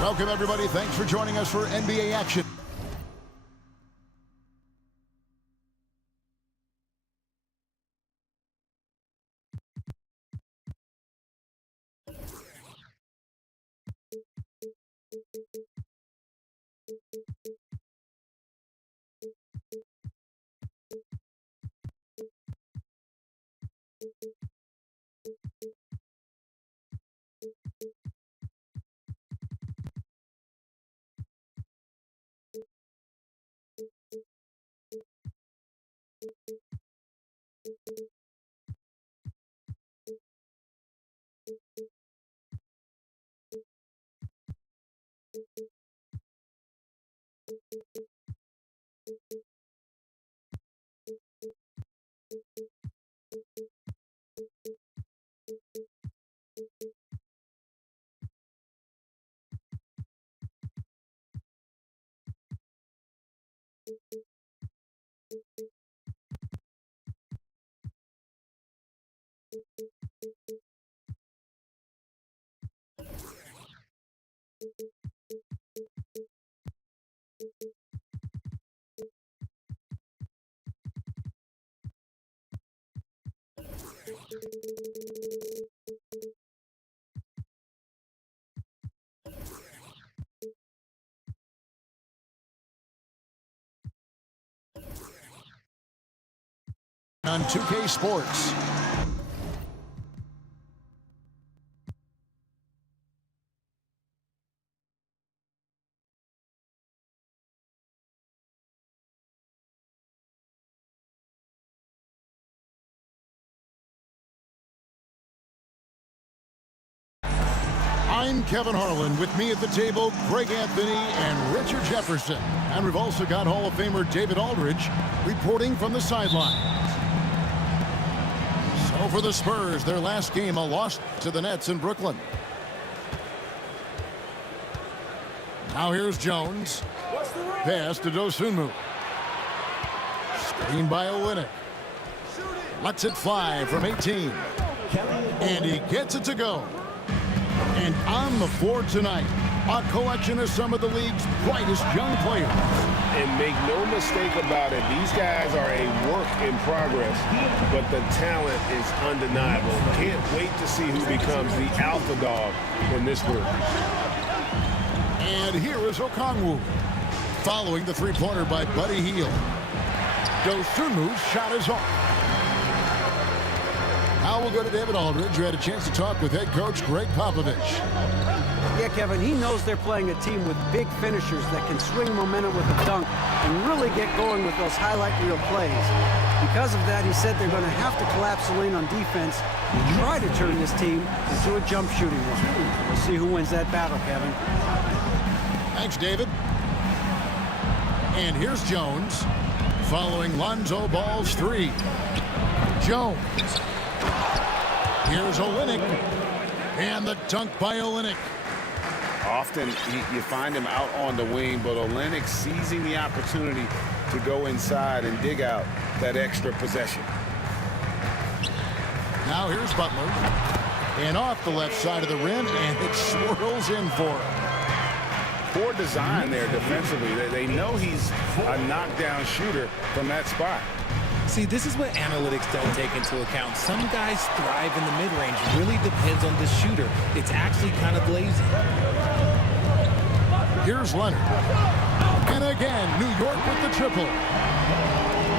Welcome, everybody. Thanks for joining us for NBA action. On 2K Sports. I'm Kevin Harlan. With me at the table, Greg Anthony and Richard Jefferson. And we've also got Hall of Famer David Aldridge reporting from the sideline. So for the Spurs, their last game, a loss to the Nets in Brooklyn. Now here's Jones. Pass to Dosunmu. Screen by Olynyk. Lets it fly from 18. And he gets it to go. And on the floor tonight, a collection of some of the league's brightest young players. And make no mistake about it, these guys are a work in progress, but the talent is undeniable. Can't wait to see who becomes the alpha dog in this group. And here is Okongwu, following the three-pointer by Buddy Hield. Dosunmu's shot is off. Now we'll go to David Aldridge, who had a chance to talk with head coach Greg Popovich. Yeah, Kevin, he knows they're playing a team with big finishers that can swing momentum with a dunk and really get going with those highlight reel plays. Because of that, he said they're going to have to collapse the lane on defense and try to turn this team into a jump shooting one. We'll see who wins that battle, Kevin. Thanks, David. And here's Jones, following Lonzo Ball's three. Jones. Here's Olynyk. And the dunk by Olynyk. Often you find him out on the wing, but Olynyk seizing the opportunity to go inside and dig out that extra possession. Now here's Butler. And off the left side of the rim, and it swirls in for him. Poor design there defensively. They know he's a knockdown shooter from that spot. See, this is what analytics don't take into account. Some guys thrive in the mid-range. Really depends on the shooter. It's actually kind of lazy. Here's Leonard. And again, New York with the triple.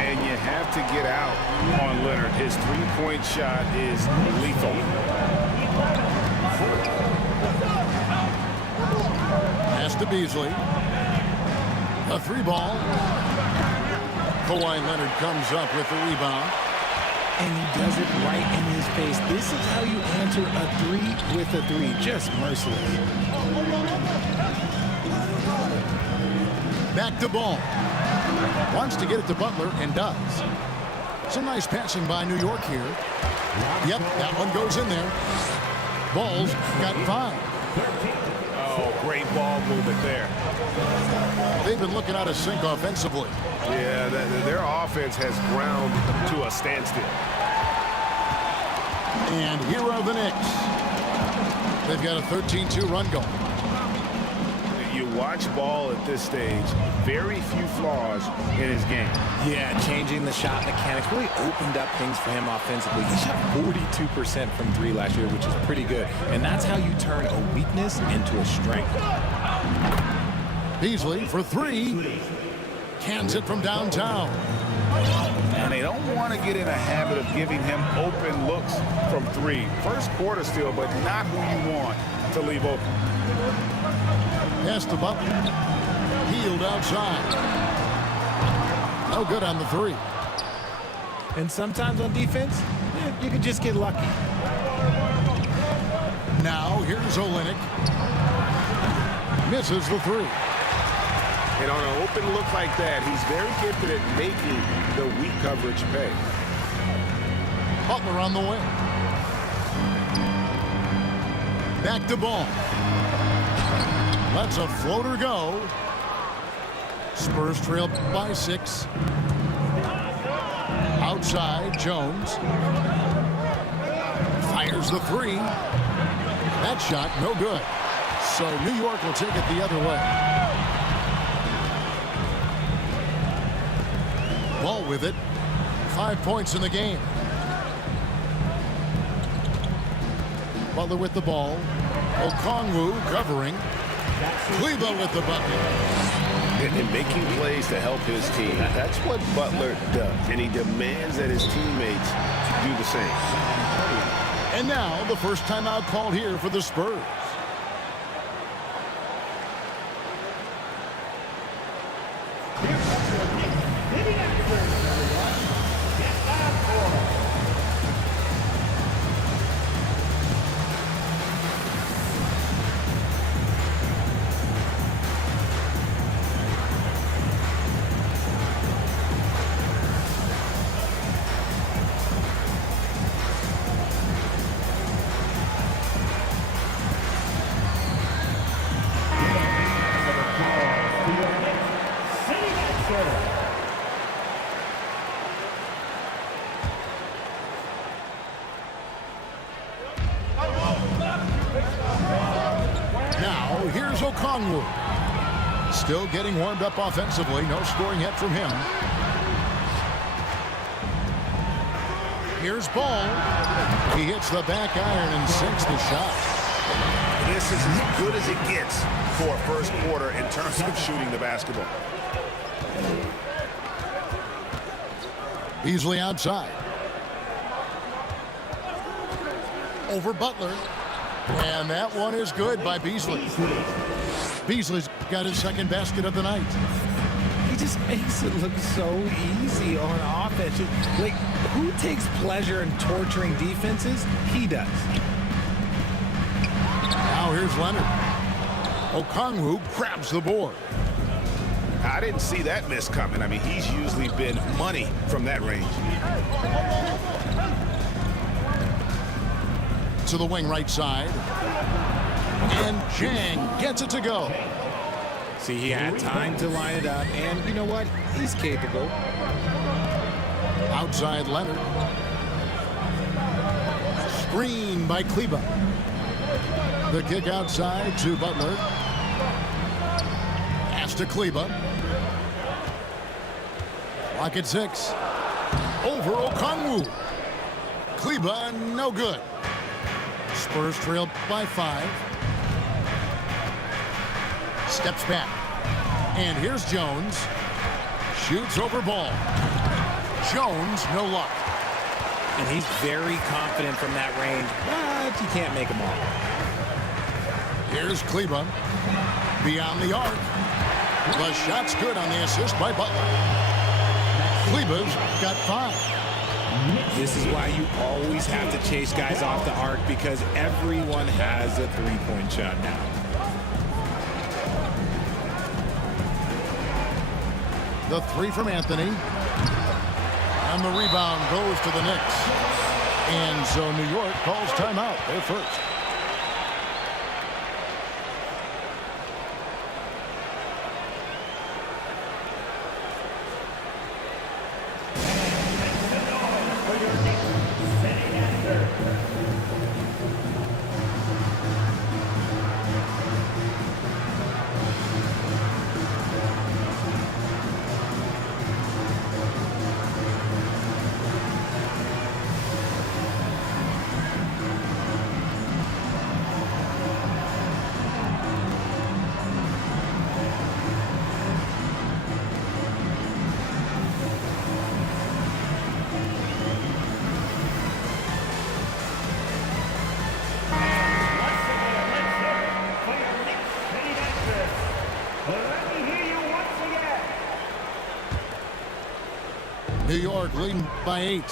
And you have to get out on Leonard. His three-point shot is lethal. Pass to Beasley. A three ball. Kawhi Leonard comes up with the rebound. And he does it right in his face. This is how you answer a three with a three. Just merciless. Back to Ball. Wants to get it to Butler and does. Some nice passing by New York here. Yep, that one goes in there. Ball's got 5. Oh, great ball movement there. They've been looking out of sync offensively. Yeah, their offense has ground to a standstill. And here are the Knicks. They've got a 13-2 run going. You watch ball at this stage, very few flaws in his game. Yeah, changing the shot mechanics really opened up things for him offensively. He shot 42% from three last year, which is pretty good. And that's how you turn a weakness into a strength. Beasley for three. Cans it from downtown. And they don't want to get in a habit of giving him open looks from three. First quarter still, but not who you want to leave open. Pass to Butler. Healed outside. No good on the three. And sometimes on defense, you can just get lucky. Now here's Olynyk. Misses the three. And on an open look like that, he's very gifted at making the weak coverage pay. Butler on the wing. Back to ball. Lets a floater go. Spurs trail by 6. Outside, Jones. Fires the three. That shot, no good. So New York will take it the other way. Ball with it. 5 points in the game. Butler with the ball. Okongwu covering. Kleber with the bucket. And making plays to help his team. That's what Butler does. And he demands that his teammates do the same. And now the first timeout called here for the Spurs. Now, here's Okongwu. Still getting warmed up offensively. No scoring yet from him. Here's Ball. He hits the back iron and sinks the shot. This is as good as it gets for a first quarter in terms of shooting the basketball. Beasley outside. Over Butler. And that one is good by Beasley. Beasley's got his second basket of the night. He just makes it look so easy on offense. Like, who takes pleasure in torturing defenses? He does. Now here's Leonard. Okongwu grabs the board. I didn't see that miss coming. I mean, he's usually been money from that range. To the wing right side. And Jang gets it to go. See, he had time to line it up, and you know what? He's capable. Outside Leonard. Screen by Kleber. The kick outside to Butler. Pass to Kleber. Lock at 6. Over Okongwu. Kleber, no good. Spurs trail by 5. Steps back. And here's Jones. Shoots over Ball. Jones, no luck. And he's very confident from that range, but you can't make them all. Here's Kleber. Beyond the arc. The shot's good on the assist by Butler. Kleber's got 5. This is why you always have to chase guys off the arc, because everyone has a three-point shot now. The 3 from Anthony. And the rebound goes to the Knicks. And so New York calls timeout. They're first. New York leading by 8.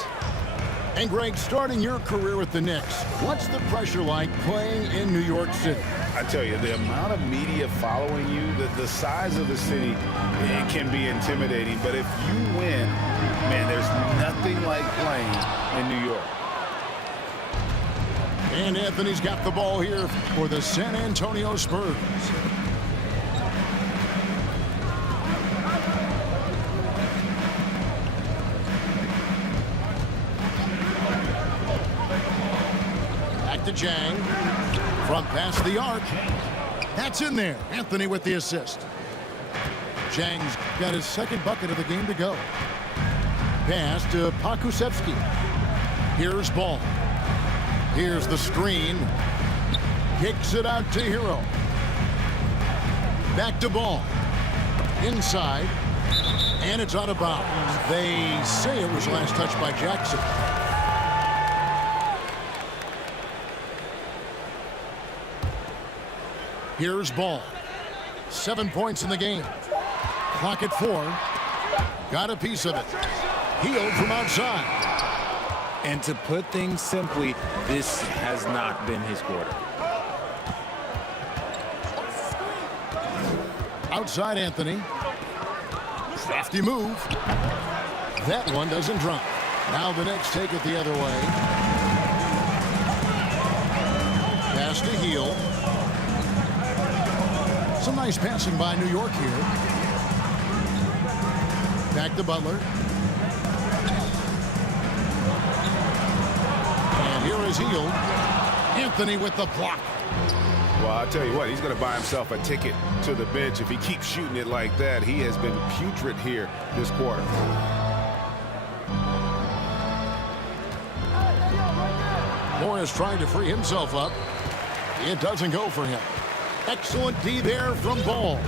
And Greg, starting your career with the Knicks, what's the pressure like playing in New York City? I tell you, the amount of media following you, the size of the city, it can be intimidating. But if you win, man, there's nothing like playing in New York. And Anthony's got the ball here for the San Antonio Spurs. Back to Jang. Front pass the arc. That's in there. Anthony with the assist. Jang's got his second bucket of the game to go. Pass to Pakusevsky. Here's ball. Here's the screen. Kicks it out to Hero. Back to ball. Inside. And it's out of bounds. They say it was last touched by Jackson. Here's ball. 7 points in the game. Clock at 4. Got a piece of it. Healed from outside. And to put things simply, this has not been his quarter. Outside Anthony. Crafty move. That one doesn't drop. Now the Knicks take it the other way. Pass to Heel. Some nice passing by New York here. Back to Butler. And here is Heel. Anthony with the block. Well, I'll tell you what, he's going to buy himself a ticket to the bench if he keeps shooting it like that. He has been putrid here this quarter. Morris trying to free himself up. It doesn't go for him. Excellent D there from Ball.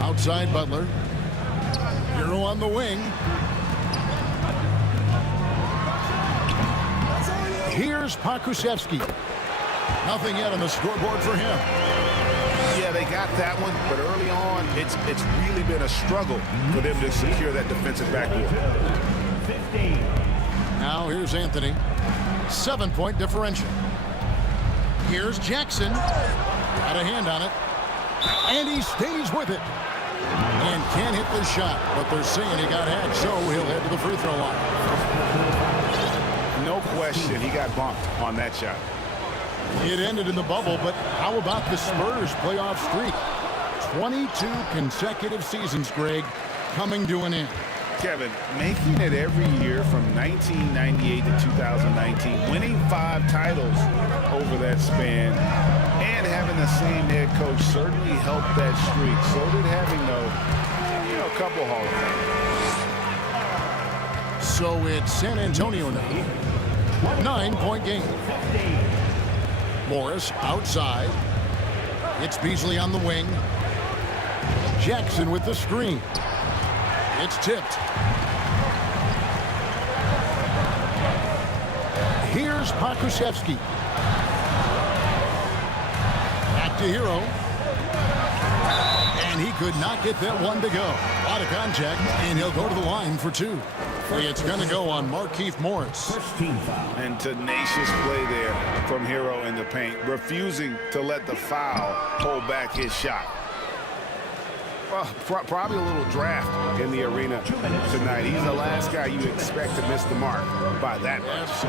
Outside Butler. Hero on the wing. Here's Pakusevsky. Nothing yet on the scoreboard for him. Yeah, they got that one, but early on, it's really been a struggle for them to secure that defensive backboard. Now here's Anthony. 7-point differential. Here's Jackson. Got a hand on it. And he stays with it. And can't hit the shot, but they're saying he got hacked, so he'll head to the free throw line. No question, he got bumped on that shot. It ended in the bubble, but how about the Spurs playoff streak? 22 consecutive seasons, Greg, coming to an end. Kevin, making it every year from 1998 to 2019, winning 5 titles over that span, and having the same head coach certainly helped that streak. So did having a couple Hall of Fame. So it's San Antonio now. 9-point game. Morris outside. It's Beasley on the wing. Jackson with the screen. It's tipped. Here's Pakusevsky. Back to Hero. And he could not get that one to go. A lot of contact, and he'll go to the line for 2. It's going to go on Markieff Morris. And tenacious play there from Hero in the paint, refusing to let the foul hold back his shot. Well, probably a little draft in the arena tonight. He's the last guy you expect to miss the mark by that much.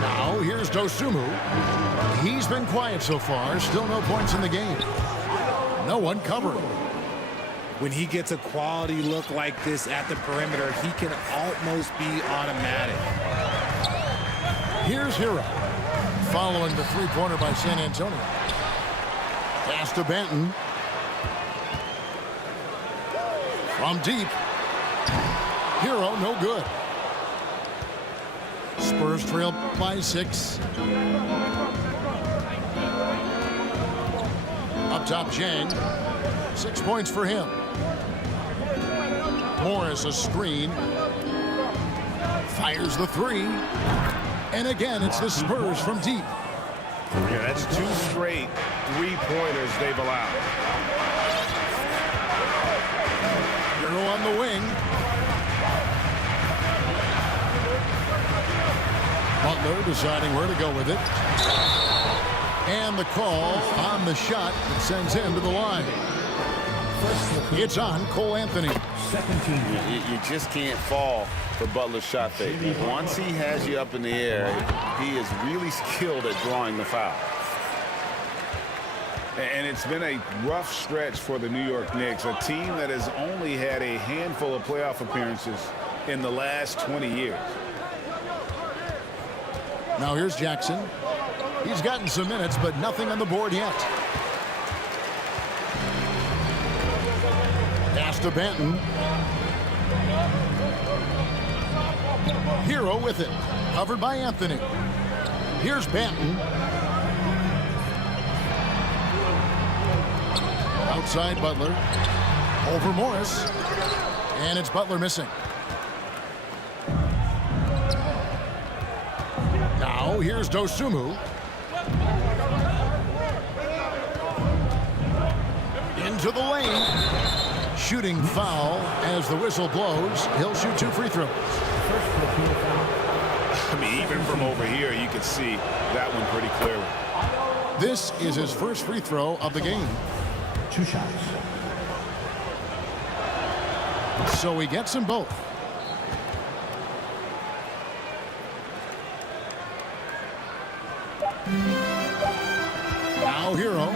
Now here's Dosunmu. He's been quiet so far. Still no points in the game. No one covering. When he gets a quality look like this at the perimeter, he can almost be automatic. Here's Hero. Following the three-pointer by San Antonio. Pass to Benton. From deep. Hero, no good. Spurs trail by 6. Up top, Jang. 6 points for him. Morris a screen. Fires the 3. And again, it's the Spurs from deep. Yeah, that's 2 straight three-pointers they've allowed. Hero on the wing. Butler deciding where to go with it. And the call on the shot that sends him to the line. It's on Cole Anthony. You just can't fall for Butler's shot fake. Once he has you up in the air, he is really skilled at drawing the foul. And it's been a rough stretch for the New York Knicks, a team that has only had a handful of playoff appearances in the last 20 years. Now here's Jackson. He's gotten some minutes, but nothing on the board yet. Pass to Benton. Hero with it. Covered by Anthony. Here's Benton. Outside Butler. Over Morris. And it's Butler missing. Now here's Dosunmu. Into the lane. Shooting foul as the whistle blows. He'll shoot 2 free throws. I mean, even from over here, you can see that one pretty clearly. This is his first free throw of the game. 2 shots. So he gets them both. Now Hero.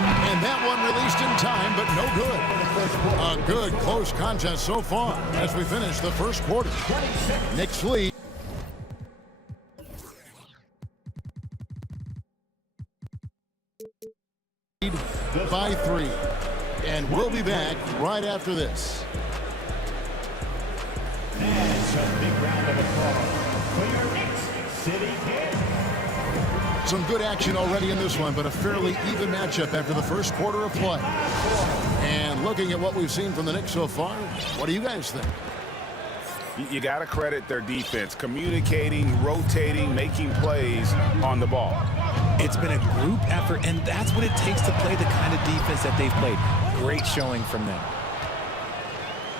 And that one released in time, but no good. A good close contest so far as we finish the first quarter. Knicks lead. By 3. And we'll be back right after this. And some big round of applause for your Knicks City Kings. Some good action already in this one, but a fairly even matchup after the first quarter of play. And looking at what we've seen from the Knicks so far, what do you guys think? You got to credit their defense, communicating, rotating, making plays on the ball. It's been a group effort, and that's what it takes to play the kind of defense that they've played. Great showing from them.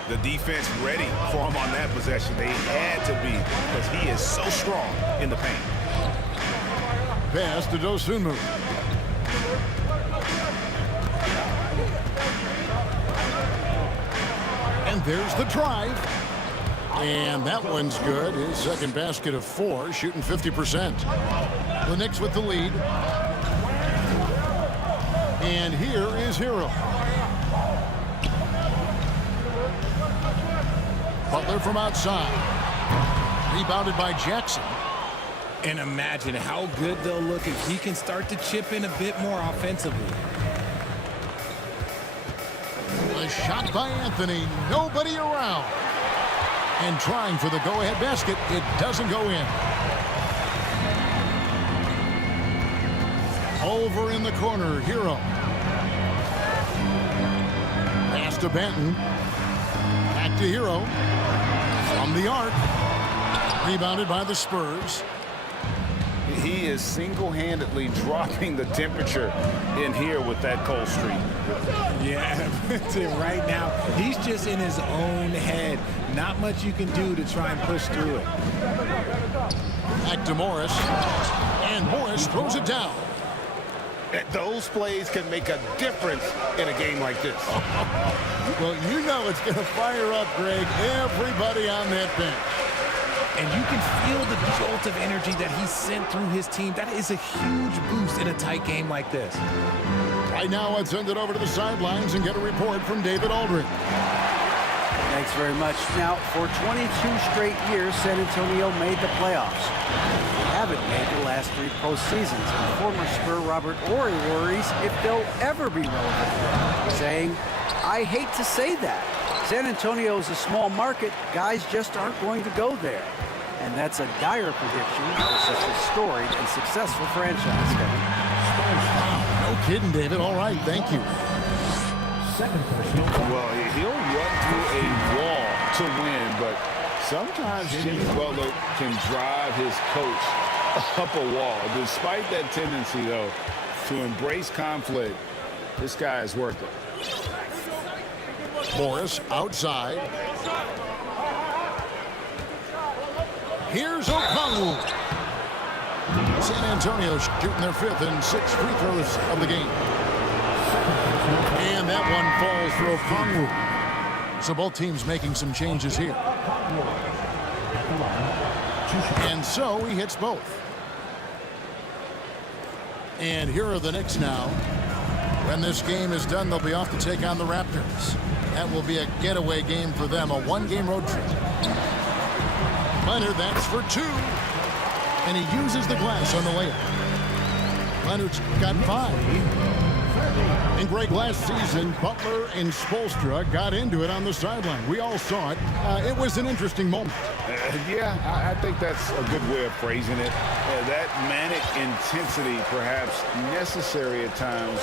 The defense ready for him on that possession. They had to be because he is so strong in the paint. Pass to Dosunmu. And there's the drive. And that one's good. His second basket of 4, shooting 50%. The Knicks with the lead. And here is Hero. Butler from outside. Rebounded by Jackson. And imagine how good they'll look if he can start to chip in a bit more offensively. A shot by Anthony. Nobody around. And trying for the go-ahead basket. It doesn't go in. Over in the corner, Hero. Pass to Benton. Back to Hero. From the arc. Rebounded by the Spurs. He is single-handedly dropping the temperature in here with that cold streak. Yeah, right now, he's just in his own head. Not much you can do to try and push through it. Back to Morris. And Morris throws it down. Those plays can make a difference in a game like this. Well, you know it's going to fire up, Greg, everybody on that bench. And you can feel the jolt of energy that he sent through his team. That is a huge boost in a tight game like this. Right now, let's send it over to the sidelines and get a report from David Aldridge. Thanks very much. Now, for 22 straight years, San Antonio made the playoffs. They haven't made the last 3 postseasons. And former Spur Robert Ory worries if they'll ever be relevant, saying, I hate to say that. San Antonio is a small market. Guys just aren't going to go there. And that's a dire prediction for such a storied and successful franchise, Kevin. No kidding, David. All right, thank you. Second personal foul. Well, he'll run through a wall to win, but sometimes Jimmy Butler can drive his coach up a wall. Despite that tendency, though, to embrace conflict, this guy is worth it. Morris outside. Here's Okongwu. San Antonio shooting their 5th and 6th free throws of the game. And that one falls for Okongwu. So both teams making some changes here. And so he hits both. And here are the Knicks now. When this game is done, they'll be off to take on the Raptors. That will be a getaway game for them, a one-game road trip. Leonard, that's for 2. And he uses the glass on the layup. Leonard's got 5. And Greg, last season, Butler and Spoelstra got into it on the sideline. We all saw it. It was an interesting moment. Yeah, I think that's a good way of phrasing it. That manic intensity perhaps necessary at times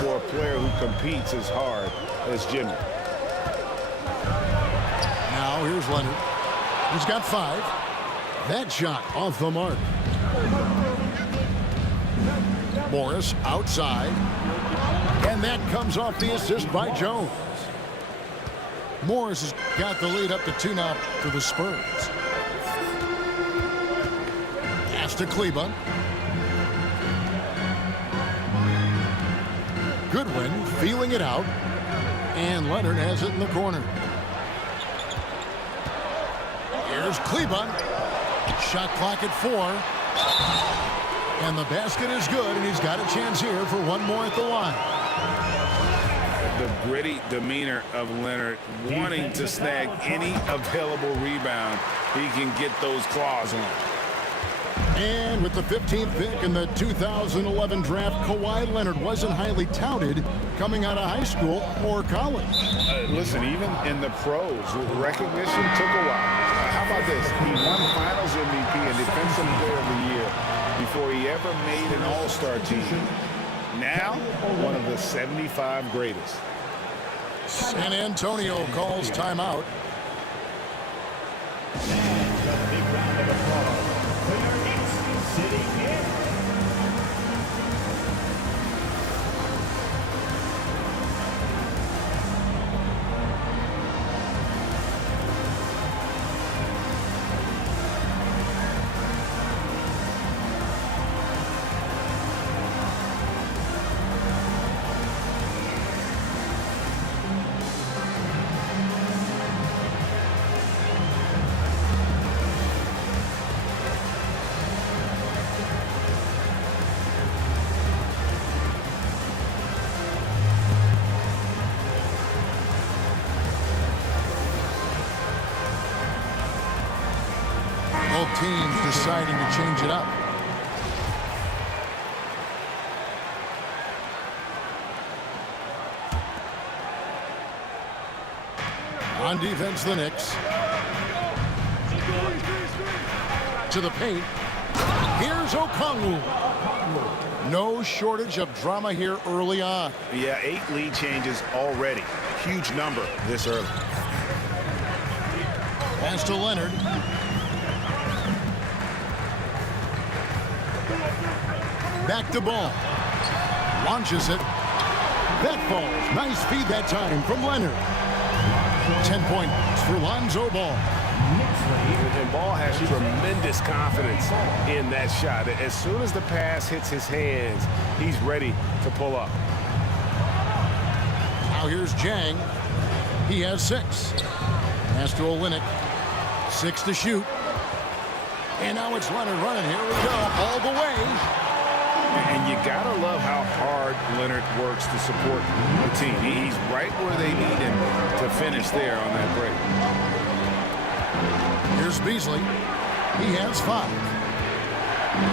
for a player who competes as hard as Jimmy. Now here's Leonard. He's got 5. That shot off the mark. Morris outside. And that comes off the assist by Jones. Morris has got the lead up to 2 now for the Spurs. Pass to Kleba. Goodwin feeling it out. And Leonard has it in the corner. Here's Kleba. Shot clock at 4. And the basket is good, and he's got a chance here for one more at the line. The gritty demeanor of Leonard, wanting to snag any available rebound he can get those claws on. And with the 15th pick in the 2011 draft, Kawhi Leonard wasn't highly touted coming out of high school or college. Listen, even in the pros, recognition took a while. How about this? He won Finals MVP and Defensive Player of the Year before he ever made an All-Star team. Now, one of the 75 greatest. San Antonio calls timeout. And a big round of applause for your Knicks sitting here. Both teams deciding to change it up. On defense, the Knicks. To the paint. Here's Okongwu. No shortage of drama here early on. Yeah, 8 lead changes already. Huge number this early. Pass to Leonard. Back to ball. Launches it. That falls. Nice feed that time from Leonard. 10 points for Lonzo Ball. And Ball has tremendous confidence in that shot. As soon as the pass hits his hands, he's ready to pull up. Now here's Jang. He has 6. Pass to Olynyk. 6 to shoot. And now it's Leonard running. Here we go. All the way. And you gotta love how hard Leonard works to support the team. He's right where they need him to finish there on that break. Here's Beasley. He has 5.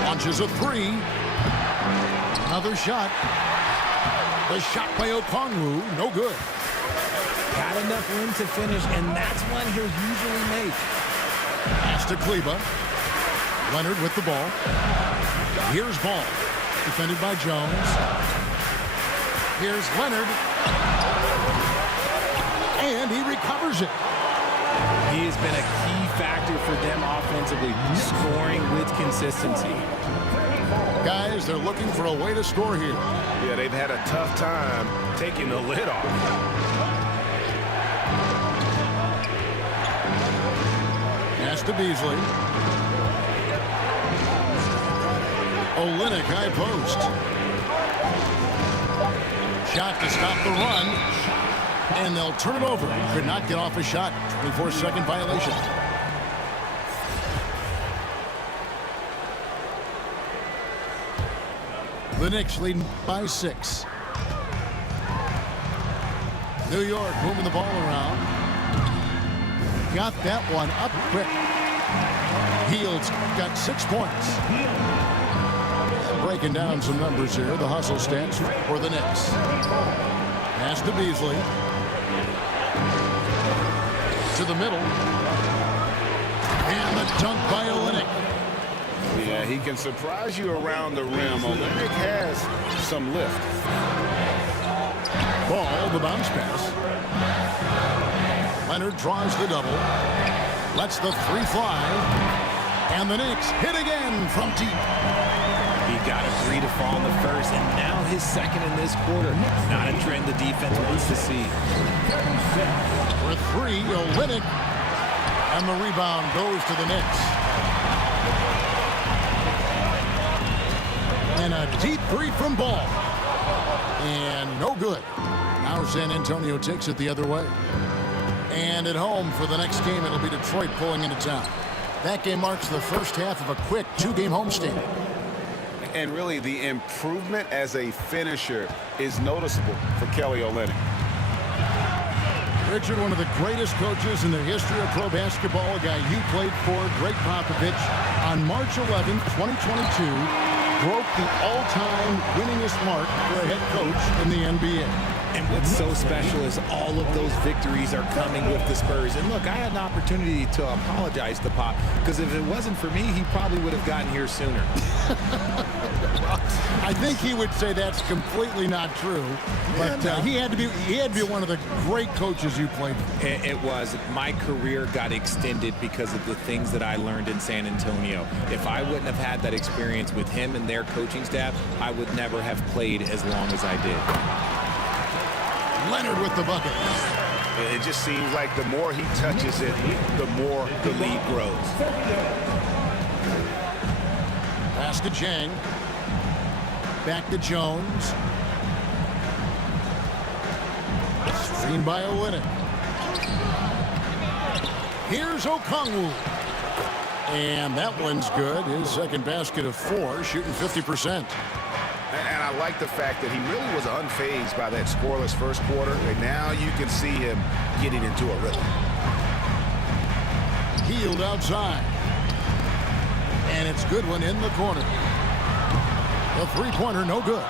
Launches a 3. Another shot. The shot by Okongwu. No good. Got enough room to finish, and that's one he'll usually make. Pass to Kleba. Leonard with the ball. Here's Ball. Defended by Jones. Here's Leonard. And he recovers it. He has been a key factor for them offensively, scoring with consistency. Guys, they're looking for a way to score here. Yeah, they've had a tough time taking the lid off. Pass to Beasley. Olynyk high post. Shot to stop the run. And they'll turn it over. Could not get off a shot. 24-second violation. The Knicks leading by 6. New York moving the ball around. Got that one up quick. Heald's got 6 points. Breaking down some numbers here. The hustle stats for the Knicks. Pass to Beasley. To the middle. And the dunk by Olynyk. Yeah, he can surprise you around the rim. Olynyk has some lift. Ball, the bounce pass. Leonard draws the double. Lets the 3 fly. And the Knicks hit again from deep. He got a 3 to fall in the first, and now his second in this quarter. Not a trend the defense wants to see. For 3, Olynyk. And the rebound goes to the Knicks. And a deep 3 from Ball. And no good. Now San Antonio takes it the other way. And at home for the next game, it'll be Detroit pulling into town. That game marks the first half of a quick 2-game homestand. And really, the improvement as a finisher is noticeable for Kelly Olynyk. Richard, one of the greatest coaches in the history of pro basketball, a guy you played for, Greg Popovich, on March 11, 2022, broke the all-time winningest mark for a head coach in the NBA. And what's so special is all of those victories are coming with the Spurs. And look, I had an opportunity to apologize to Pop, because if it wasn't for me, he probably would have gotten here sooner. I think he would say that's completely not true, but he had to be one of the great coaches you played for. It was. My career got extended because of the things that I learned in San Antonio. If I wouldn't have had that experience with him and their coaching staff, I would never have played as long as I did. Leonard with the bucket. It just seems like the more he touches it, the more the lead grows. Pass to Chang. Back to Jones. Screen by Olynyk. Here's Okongwu. And that one's good. His second basket of 4, shooting 50%. And I like the fact that he really was unfazed by that scoreless first quarter. And now you can see him getting into a rhythm. Hield outside. And it's good one in the corner. The 3-pointer, no good.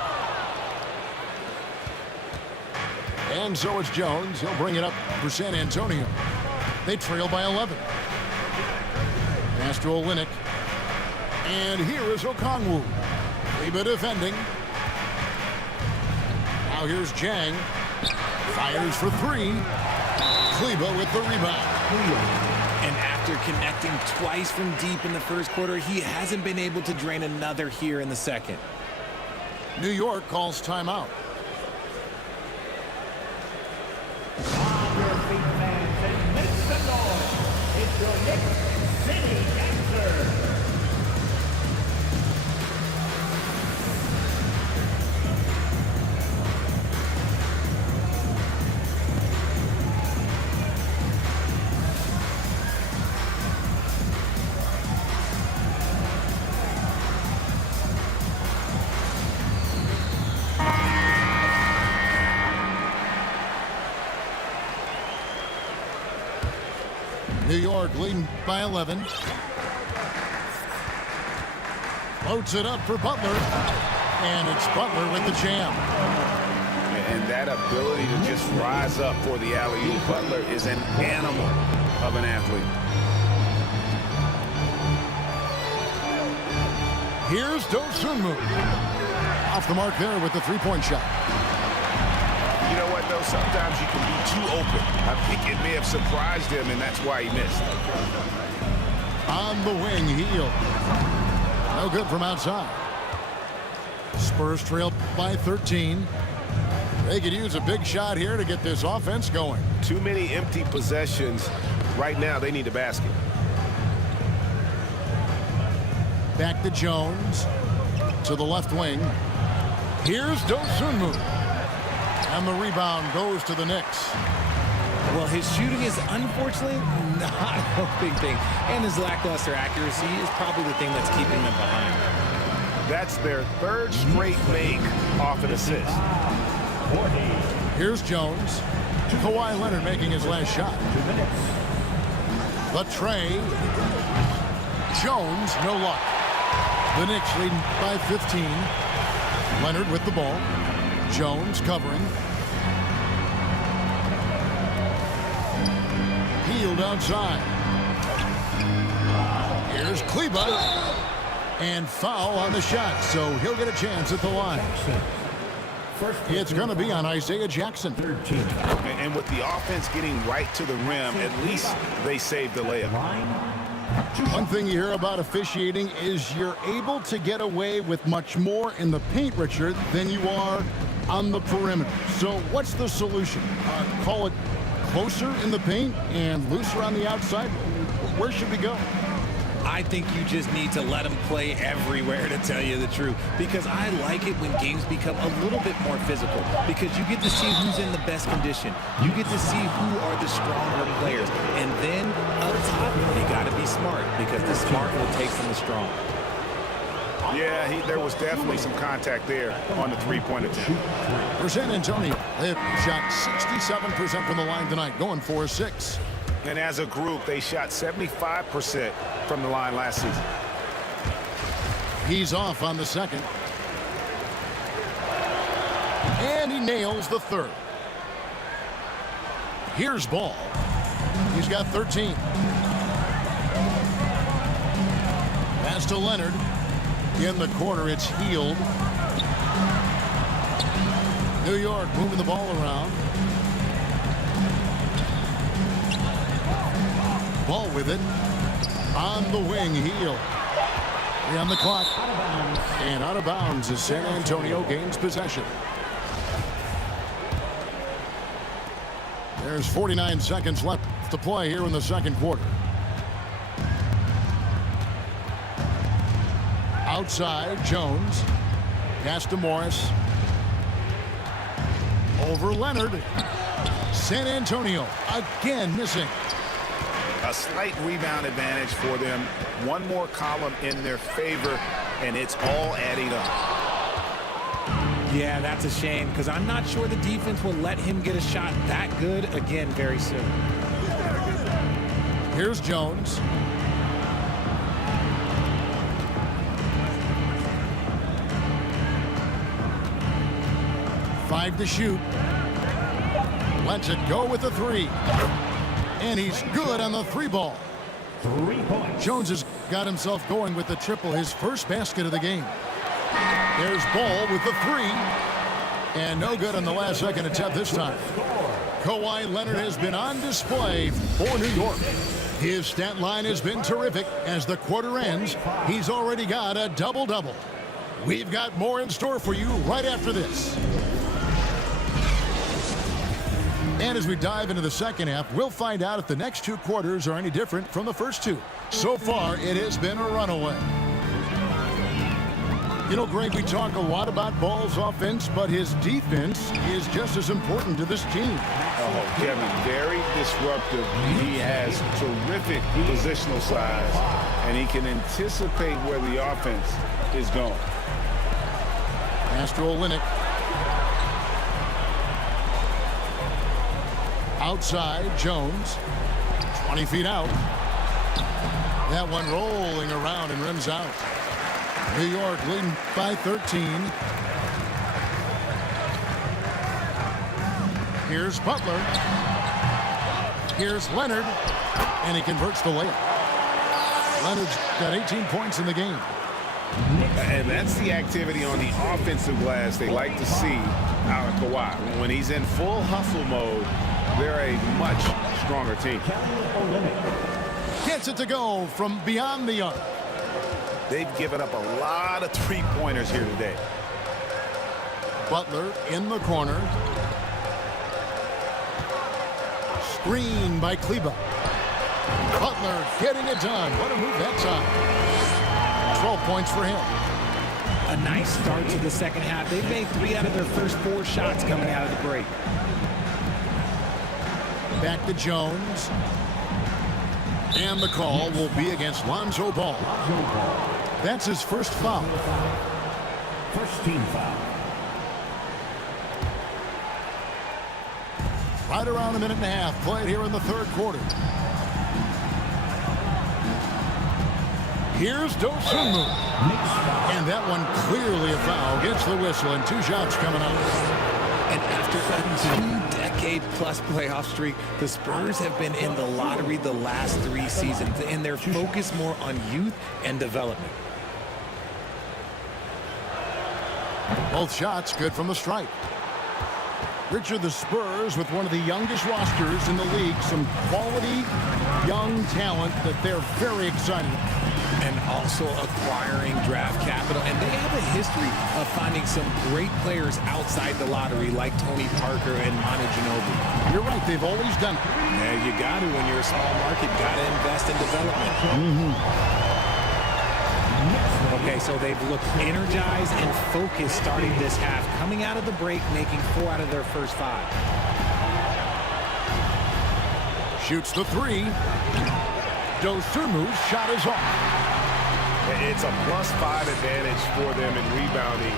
And so it's Jones. He'll bring it up for San Antonio. They trail by 11. Pass to Olynyk. And here is Okongwu. Kleba defending. Now here's Jang. Fires for 3. Kleba with the rebound. And after connecting twice from deep in the first quarter, he hasn't been able to drain another here in the second. New York calls timeout. On your feet, fans, and make some noise. It's your Knicks City answer. New York leading by 11. Floats it up for Butler. And it's Butler with the jam. And that ability to just rise up for the alley-oop. Butler is an animal of an athlete. Here's Dosunmu. Off the mark there with the 3-point shot. You know what, though? Sometimes you can be too open. I think it may have surprised him, and that's why he missed. On the wing, Hield. No good from outside. Spurs trail by 13. They could use a big shot here to get this offense going. Too many empty possessions. Right now, they need a basket. Back to Jones. To the left wing. Here's Dosunmu. And the rebound goes to the Knicks. Well, his shooting is unfortunately not a big thing. And his lackluster accuracy is probably the thing that's keeping them behind. That's their third straight make off an assist. Here's Jones. Kawhi Leonard making his last shot. The tray. Jones, no luck. The Knicks leading by 15. Leonard with the ball. Jones covering. Healed outside. Here's Kleba. And foul on the shot, so he'll get a chance at the line. It's going to be on Isaiah Jackson. And with the offense getting right to the rim, at least they saved the layup. One thing you hear about officiating is you're able to get away with much more in the paint, Richard, than you are on the perimeter. So what's the solution? Call it closer in the paint and looser on the outside? Where should we go? I think you just need to let him play everywhere, to tell you the truth, because I like it when games become a little bit more physical, because you get to see who's in the best condition. You get to see who are the stronger players. And then up top, you got to be smart, because the smart will take from the strong. Yeah, there was definitely some contact there on the three-point attempt. For San Antonio, they've shot 67% from the line tonight, going 4-6. And as a group, they shot 75% from the line last season. He's off on the second. And he nails the third. Here's Ball. He's got 13. Pass to Leonard. In the corner, it's Healed. New York moving the ball around. Ball with it. On the wing, Heel. On the clock. And out of bounds as San Antonio gains possession. There's 49 seconds left to play here in the second quarter. Outside, Jones. Pass to Morris. Over Leonard. San Antonio again missing. A slight rebound advantage for them. One more column in their favor, and it's all adding up. Yeah, that's a shame, because I'm not sure the defense will let him get a shot that good again very soon. Here's Jones. Five to shoot. Lets it go with the three. And he's good on the three ball. 3 points. Jones has got himself going with the triple, his first basket of the game. There's Ball with the three. And no good on the last second attempt this time. Kawhi Leonard has been on display for New York. His stat line has been terrific. As the quarter ends, he's already got a double-double. We've got more in store for you right after this. And as we dive into the second half, we'll find out if the next two quarters are any different from the first two. So far, it has been a runaway. You know, Greg, we talk a lot about Ball's offense, but his defense is just as important to this team. Oh, Kevin, very disruptive. He has terrific positional size, and he can anticipate where the offense is going. Pass to Olynyk. Outside, Jones. 20 feet out. That one rolling around and rims out. New York leading by 13. Here's Butler. Here's Leonard. And he converts the layup. Leonard's got 18 points in the game. And that's the activity on the offensive glass they like to see out of Kawhi. When he's in full hustle mode, they're a much stronger team. Gets it to go from beyond the arc. They've given up a lot of three-pointers here today. Butler in the corner. Screen by Kleba. Butler getting it done. What a move that time. 12 points for him. A nice start to the second half. They've made 3 out of their first 4 shots coming out of the break. Back to Jones. And the call will be against Lonzo Ball. That's his first foul. First team foul. Right around a minute and a half played here in the third quarter. Here's Dosunmu. And that one clearly a foul. Gets the whistle and 2 shots coming out. And after a 2-decade-plus playoff streak, the Spurs have been in the lottery the last 3 seasons, and they're focused more on youth and development. Both shots good from the stripe. Richard, the Spurs with one of the youngest rosters in the league. Some quality young talent that they're very excited about. And also acquiring draft capital. And they have a history of finding some great players outside the lottery like Tony Parker and Manu Ginobili. You're right. They've always done it. Yeah, you got to when you're a small market. Got to invest in development. Okay, so they've looked energized and focused starting this half. Coming out of the break, making 4 out of their first 5. Shoots the 3. Dosunmu's shot is off. It's a +5 advantage for them in rebounding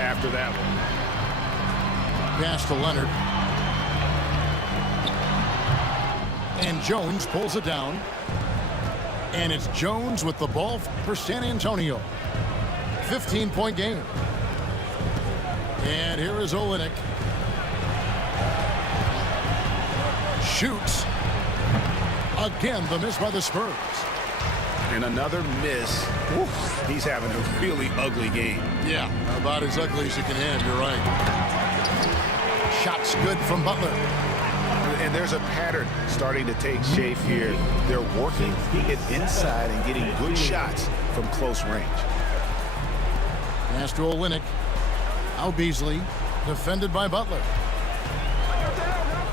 after that one. Pass to Leonard. And Jones pulls it down. And it's Jones with the ball for San Antonio. 15-point game. And here is Olynyk. Shoots. Again, the miss by the Spurs. And another miss. Oof, he's having a really ugly game. Yeah, about as ugly as you can have, you're right. Shots good from Butler. And there's a pattern starting to take shape here. They're working it inside and getting good shots from close range. Pass to Olynyk. Now Beasley, defended by Butler.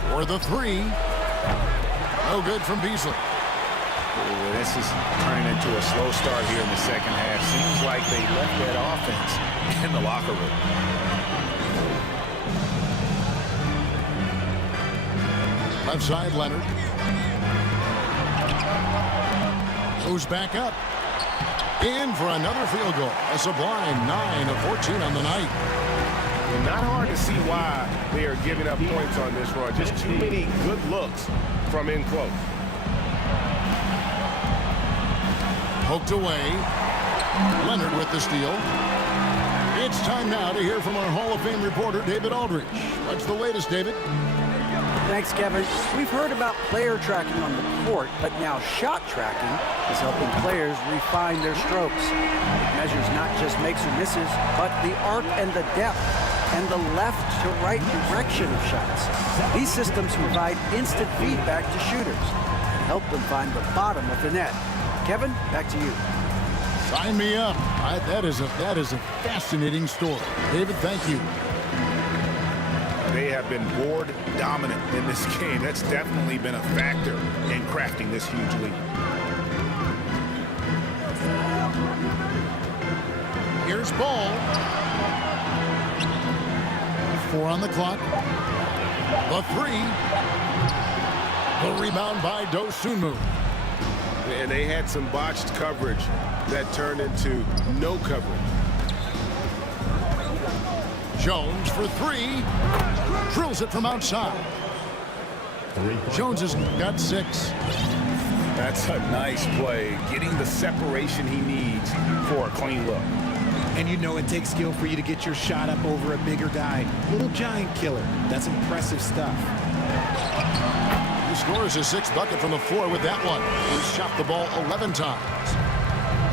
For the 3. No good from Beasley. Ooh, this is turning into a slow start here in the second half. Seems like they left that offense in the locker room. Left side, Leonard. Goes back up. In for another field goal. A sublime 9 of 14 on the night. Well, not hard to see why they are giving up points on this run. Just too many good looks from in close. Poked away. Leonard with the steal. It's time now to hear from our Hall of Fame reporter, David Aldridge. What's the latest, David? Thanks, Kevin. We've heard about player tracking on the court, but now shot tracking is helping players refine their strokes. It measures not just makes or misses, but the arc and the depth and the left to right direction of shots. These systems provide instant feedback to shooters and help them find the bottom of the net. Kevin, back to you. Sign me up. That is a fascinating story. David, thank you. They have been board dominant in this game. That's definitely been a factor in crafting this huge lead. Here's Ball. 4 on the clock. The 3. The rebound by Dosunmu. And they had some botched coverage that turned into no coverage. Jones for 3. Drills it from outside. Jones has got 6. That's a nice play. Getting the separation he needs for a clean look. And you know it takes skill for you to get your shot up over a bigger guy. Little giant killer. That's impressive stuff. He scores his 6th bucket from the floor with that one. He's shot the ball 11 times.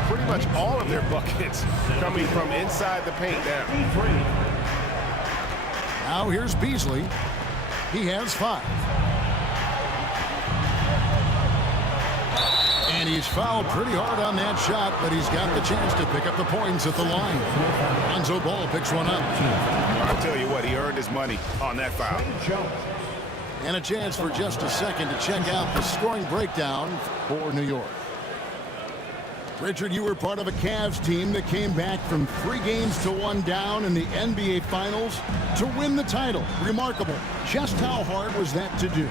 Pretty much all of their buckets coming from inside the paint now. Now here's Beasley. He has 5. And he's fouled pretty hard on that shot, but he's got the chance to pick up the points at the line. Lonzo Ball picks one up. I'll tell you what, he earned his money on that foul. And a chance for just a second to check out the scoring breakdown for New York. Richard, you were part of a Cavs team that came back from 3 games to 1 down in the NBA Finals to win the title. Remarkable. Just how hard was that to do?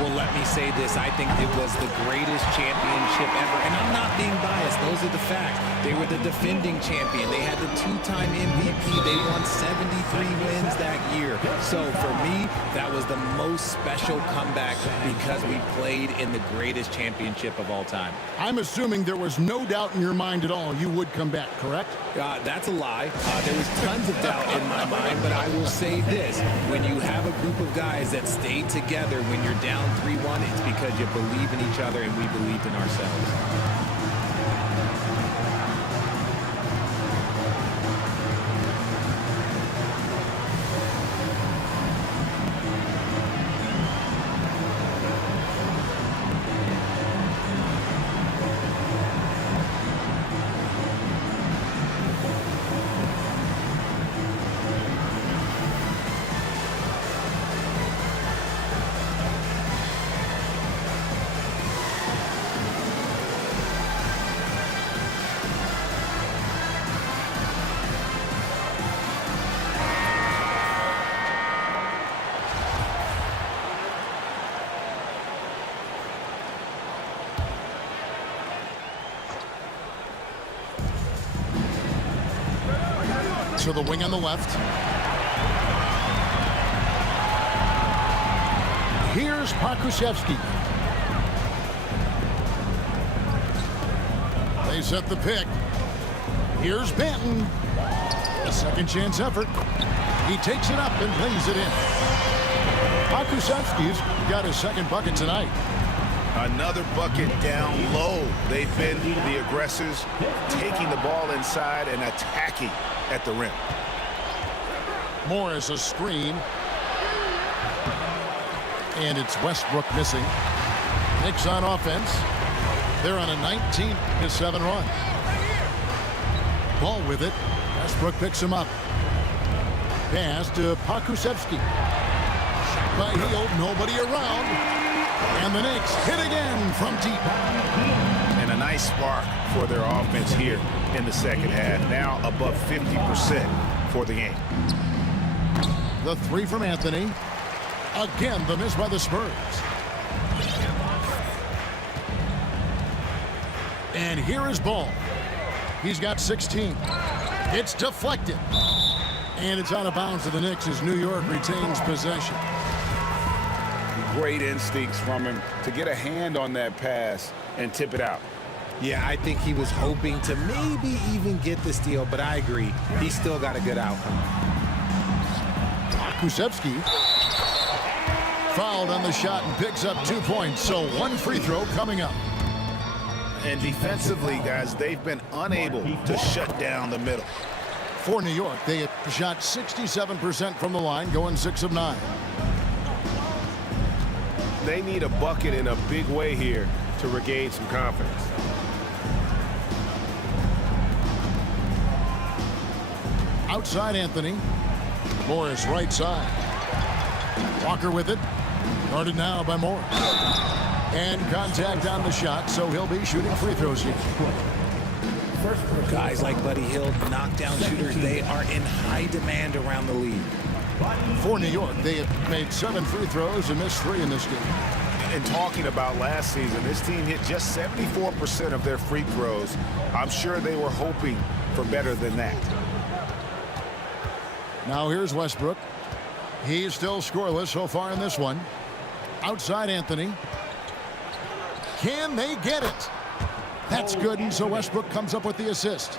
Well, let me say this. I think it was the greatest championship ever. And I'm not being biased. Those are the facts. They were the defending champion. They had the 2-time MVP. They won 73 wins that year. So for me, that was the most special comeback because we played in the greatest championship of all time. I'm assuming there was no doubt in your mind at all you would come back, correct? That's a lie. There was tons of doubt in my mind, but I will say this. When you have a group of guys that stay together when you're down 3-1, it's because you believe in each other and we believed in ourselves. To the wing on the left. Here's Pakusevsky. They set the pick. Here's Banton. A second chance effort. He takes it up and lays it in. Pakusevsky's got his second bucket tonight. Another bucket down low. They've been the aggressors, taking the ball inside and attacking at the rim. Morris a screen. And it's Westbrook missing. Knicks on offense. They're on a 19-7 run. Ball with it. Westbrook picks him up. Pass to Pakusevsky. Shot by Hield. Nobody around. And the Knicks hit again from deep. And a nice spark for their offense here in the second half. Now above 50% for the game. The 3 from Anthony. Again, the miss by the Spurs. And here is Ball. He's got 16. It's deflected. And it's out of bounds to the Knicks as New York retains possession. Great instincts from him to get a hand on that pass and tip it out. Yeah, I think he was hoping to maybe even get the steal, but I agree. He still got a good outcome. Kusevsky fouled on the shot and picks up 2 points, so 1 free throw coming up. And defensively, guys, they've been unable to shut down the middle. For New York, they have shot 67% from the line, going 6 of 9. They need a bucket in a big way here to regain some confidence. Outside Anthony. Morris right side. Walker with it. Guarded now by Morris. And contact on the shot, so he'll be shooting free throws here. Guys like Buddy Hield, knockdown shooters, they are in high demand around the league. For New York, they have made 7 free throws and missed 3 in this game. And talking about last season, this team hit just 74% of their free throws. I'm sure they were hoping for better than that. Now here's Westbrook. He's still scoreless so far in this one. Outside Anthony. Can they get it? That's good, and so Westbrook comes up with the assist.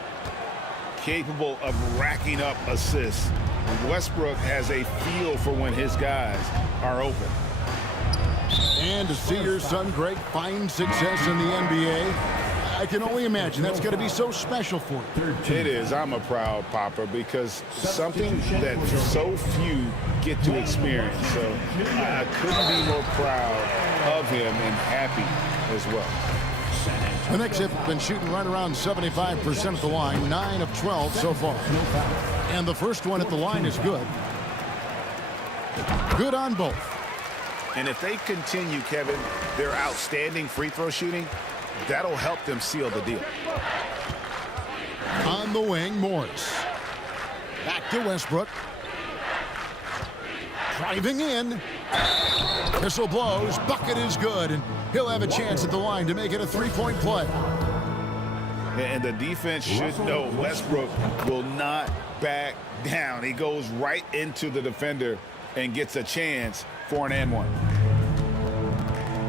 Capable of racking up assists. Westbrook has a feel for when his guys are open. And to see your son Greg find success in the NBA, I can only imagine that's going to be so special for you. It is. I'm a proud papa because something that so few get to experience. So I couldn't be more proud of him and happy as well. The Knicks have been shooting right around 75% at the line, 9 of 12 so far. And the first one at the line is good. Good on both. And if they continue, Kevin, their outstanding free throw shooting, That'll help them seal the deal. On the wing, Morris. Back to Westbrook. Driving in. Whistle blows. Bucket is good, and he'll have a chance at the line to make it a three-point play. And the defense should know Westbrook will not back down. He goes right into the defender and gets a chance for an and one.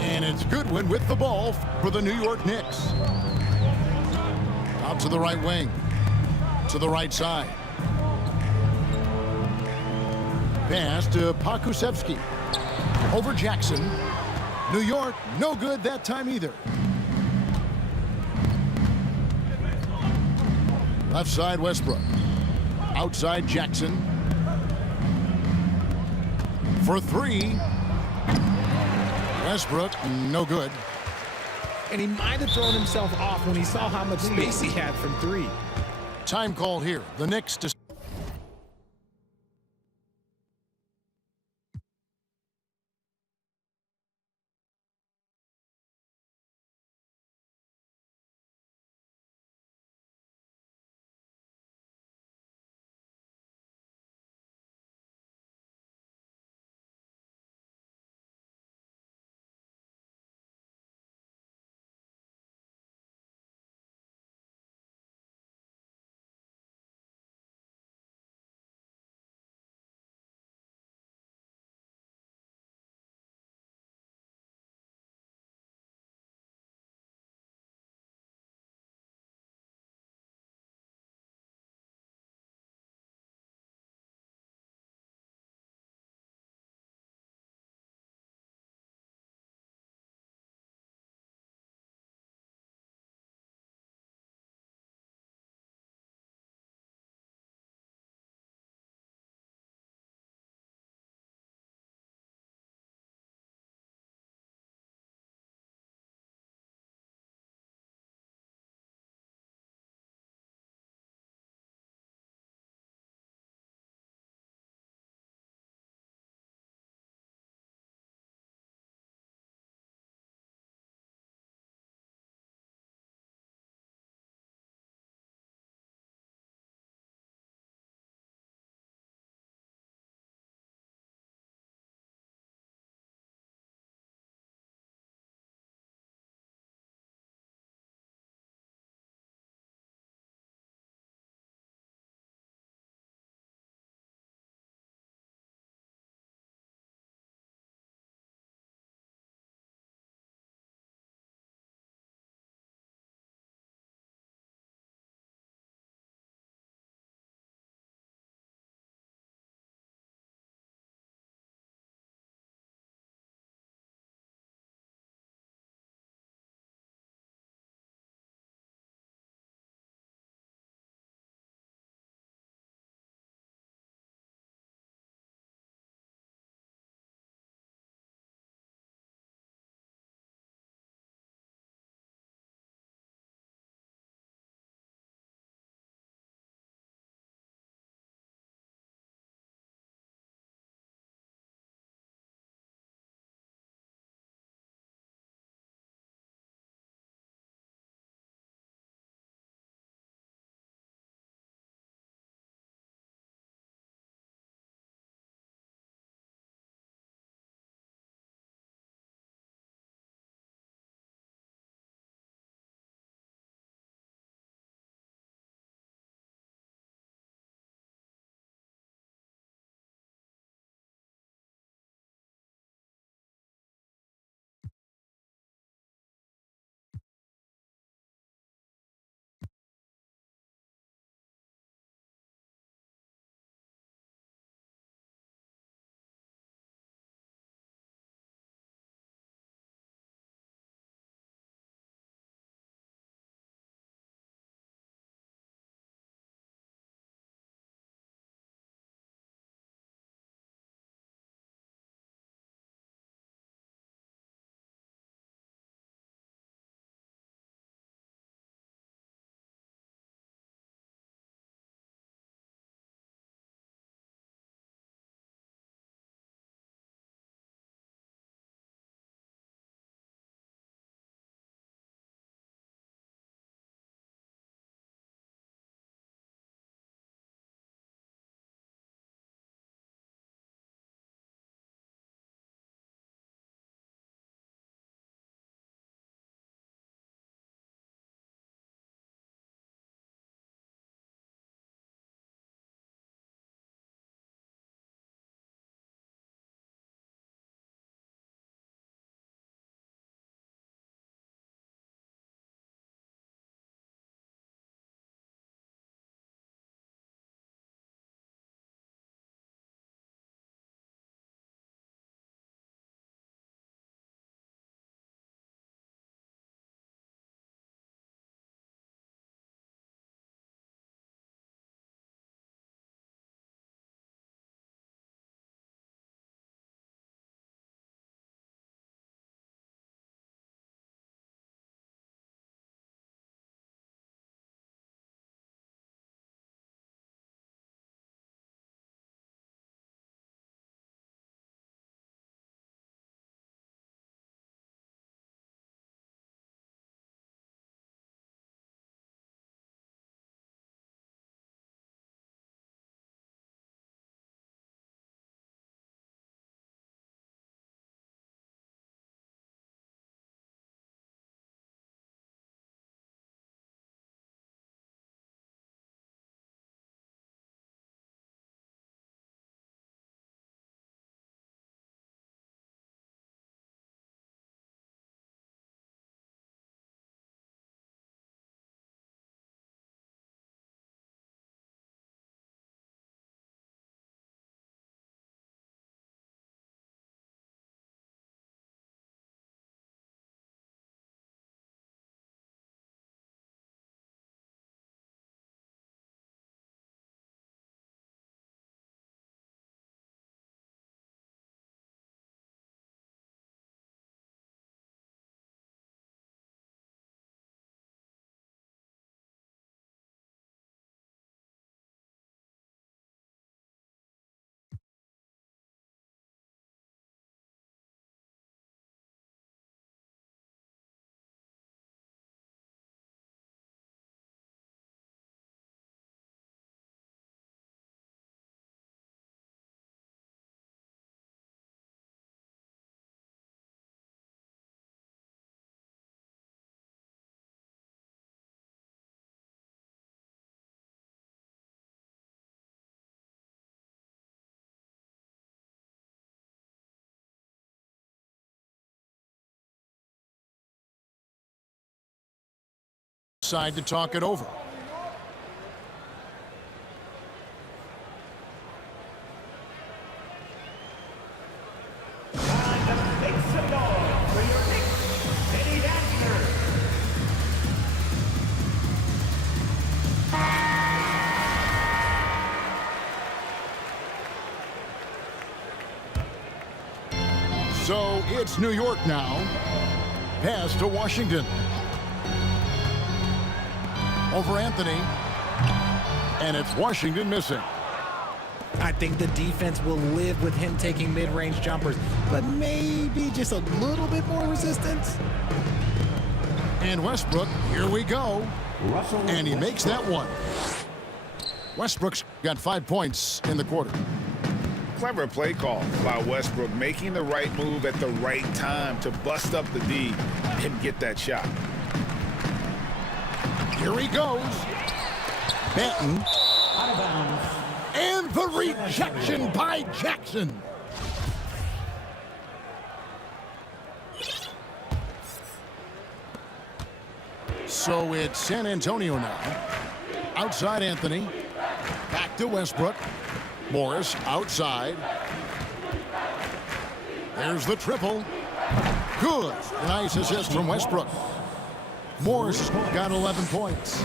And it's Goodwin with the ball for the New York Knicks. Out to the right wing. To the right side. Pass to Pakusevsky. Over Jackson. New York, no good that time either. Left side, Westbrook. Outside, Jackson. For three. Westbrook, no good. And he might have thrown himself off when he saw how much space he had from three. Time call here. The Knicks to outside to talk it over. Time to make some noise for your Knicks City Dancers. So it's New York now. Pass to Washington. Over Anthony. And it's Washington missing. I think the defense will live with him taking mid-range jumpers, but maybe just a little bit more resistance. And Westbrook, here we go. And he makes that one. Westbrook's got 5 points in the quarter. Clever play call by Westbrook, making the right move at the right time to bust up the D and get that shot. Here he goes. Benton. Out of bounds. And the rejection by Jackson. So it's San Antonio now. Outside Anthony. Back to Westbrook. Morris outside. There's the triple. Good. Nice assist from Westbrook. Morris got 11 points.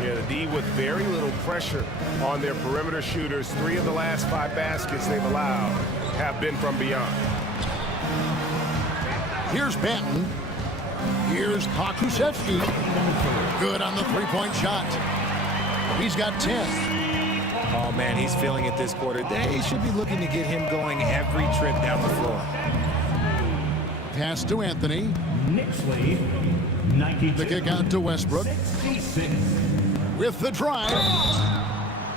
Yeah, the D with very little pressure on their perimeter shooters. 3 of the last 5 baskets they've allowed have been from beyond. Here's Benton. Here's Pokusevski. Good on the three-point shot. He's got 10. Oh, man, he's feeling it this quarter. They should be looking to get him going every trip down the floor. Pass to Anthony. Knicks lead 92. The kick out to Westbrook 66. with the drive.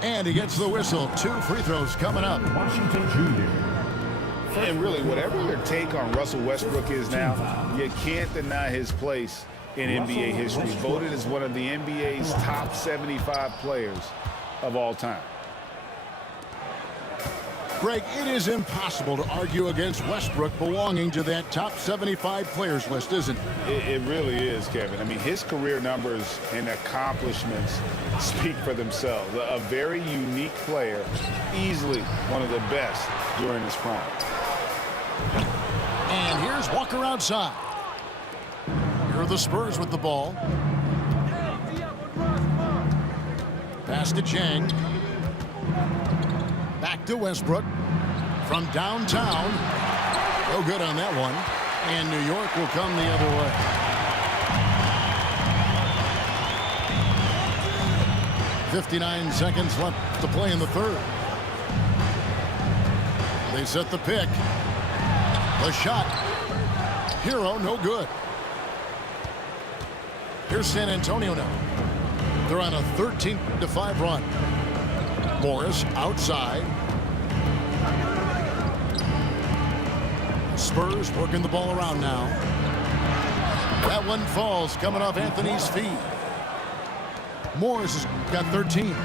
And he gets the whistle. 2 free throws coming up. Washington Jr. And really, whatever your take on Russell Westbrook is now, you can't deny his place in NBA history. Voted as one of the NBA's top 75 players of all time. Greg, it is impossible to argue against Westbrook belonging to that top 75 players list, isn't it? It really is, Kevin. I mean, his career numbers and accomplishments speak for themselves. A very unique player, easily one of the best during his prime. And here's Walker outside. Here are the Spurs with the ball. Pass to Chang. Back to Westbrook. From downtown. No good on that one. And New York will come the other way. .59 seconds left to play in the third. They set the pick. The shot. Hero, no good. Here's San Antonio now. They're on a 13-5 run. Morris outside. Spurs working the ball around now. That one falls coming off Anthony's feet. Morris has got 13.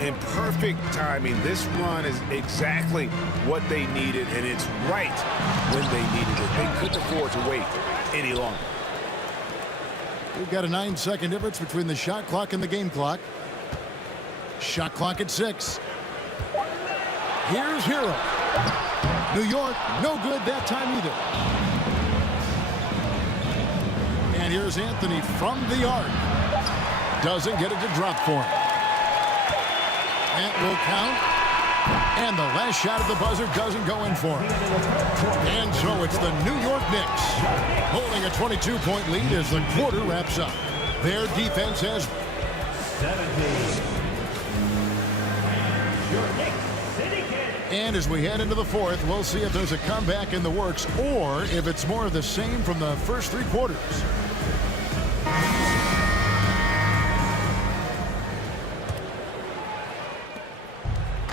In perfect timing. This run is exactly what they needed, and it's right when they needed it. They couldn't afford to wait any longer. We've got a 9-second difference between the shot clock and the game clock. Shot clock at 6. Here's Hero. New York, no good that time either. And here's Anthony from the arc. Doesn't get it to drop for him. That will count. And the last shot at the buzzer doesn't go in for him. And so it's the New York Knicks holding a 22-point lead as the quarter wraps up. Their defense has 17. Your Knicks City Kid. And as we head into the fourth, we'll see if there's a comeback in the works or if it's more of the same from the first 3 quarters.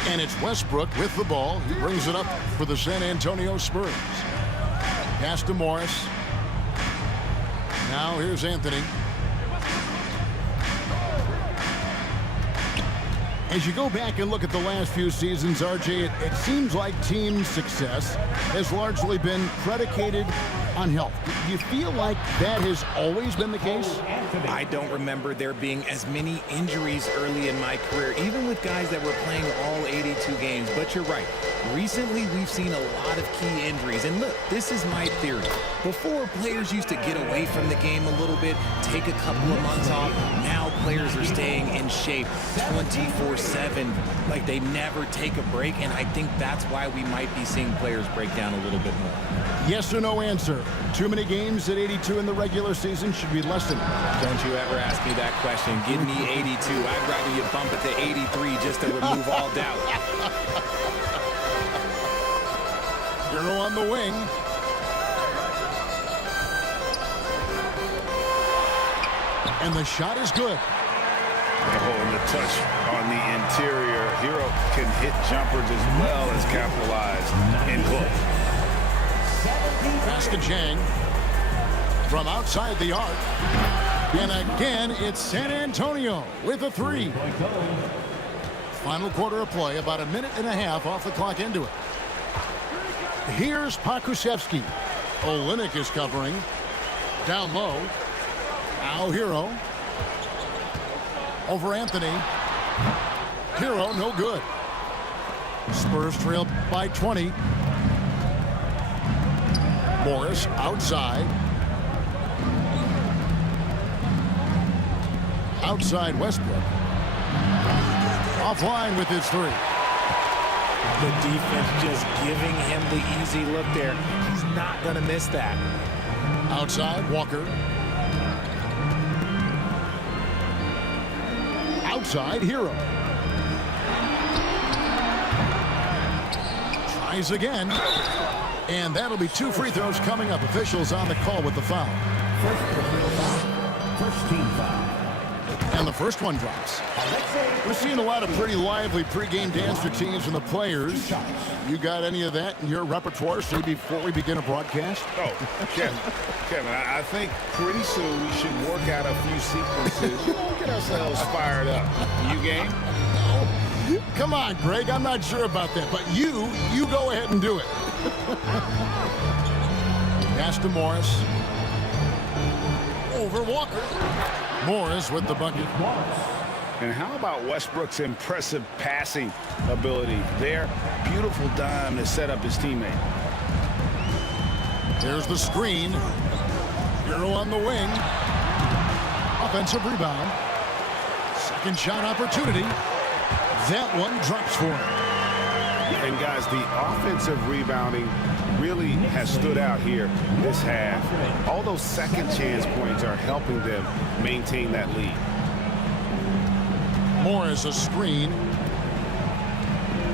And it's Westbrook with the ball. He brings it up for the San Antonio Spurs. Pass to Morris. Now here's Anthony. As you go back and look at the last few seasons, RJ, it seems like team success has largely been predicated on health. Do you feel like that has always been the case? I don't remember there being as many injuries early in my career, even with guys that were playing all 82 games. But you're right. Recently, we've seen a lot of key injuries. And look, this is my theory. Before, players used to get away from the game a little bit, take a couple of months off. Now players are staying in shape 24/7, like they never take a break. And I think that's why we might be seeing players break down a little bit more. Yes or no answer. Too many games at 82 in the regular season should be lessened. Don't you ever ask me that question. Give me 82. I'd rather you bump it to 83 just to remove all doubt. Hero on the wing. And the shot is good. Oh, and the touch on the interior. Hero can hit jumpers as well as capitalize in close. Pass to Chang. From outside the arc. And again, it's San Antonio with a three. Final quarter of play, about a minute and a half off the clock into it. Here's Pakusevsky. Olynyk is covering. Down low. Now Hero. Over Anthony. Hero, no good. Spurs trail by 20. Morris outside. Outside Westbrook. Offline with his three. The defense just giving him the easy look there. He's not going to miss that. Outside, Walker. Outside, Hero. Tries again. And that'll be 2 free throws coming up. Officials on the call with the foul. First team foul. And the first one drops. We're seeing a lot of pretty lively pregame dance routines from the players. You got any of that in your repertoire, say, before we begin a broadcast? Oh, Kevin, I think pretty soon we should work out a few sequences. Get ourselves fired up. You game? Come on, Greg. I'm not sure about that. But you go ahead and do it. Pass to Morris. Over Walker. Morris with the bucket. And how about Westbrook's impressive passing ability? There, beautiful dime to set up his teammate. There's the screen. Hero on the wing. Offensive rebound. Second shot opportunity. That one drops for him. And guys, the offensive rebounding really has stood out here this half. All those second chance points are helping them maintain that lead. Morris a screen.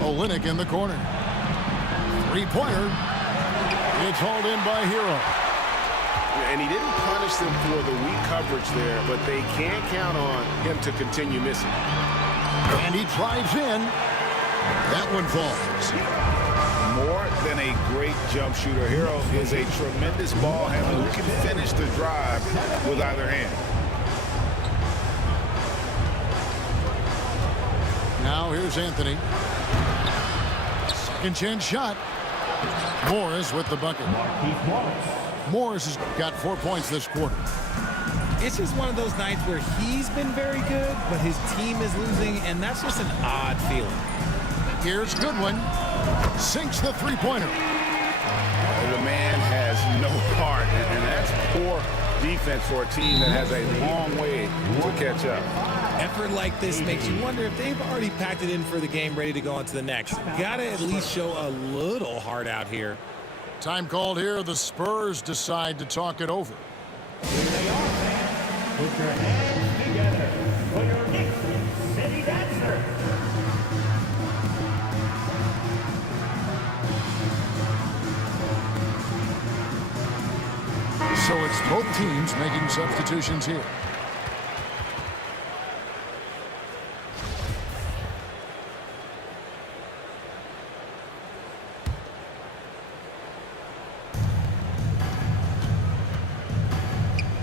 Olynyk in the corner. Three-pointer. It's hauled in by Hero. And he didn't punish them for the weak coverage there, but they can't count on him to continue missing. And he drives in. That one falls. More than a great jump shooter, Hero is a tremendous ball handler who can finish the drive with either hand. Now here's Anthony. Second chance shot. Morris with the bucket. Morris has got 4 points this quarter. It's just one of those nights where he's been very good, but his team is losing, and that's just an odd feeling. Here's Goodwin. Sinks the three-pointer. The man has no heart, and that's poor defense for a team that has a long way to catch up. Effort like this makes you wonder if they've already packed it in for the game, ready to go on to the next. Gotta at least show a little heart out here. Time called here. The Spurs decide to talk it over. Here they are, fans. Put your hands together for your Knicks City Dancer. So it's both teams making substitutions here.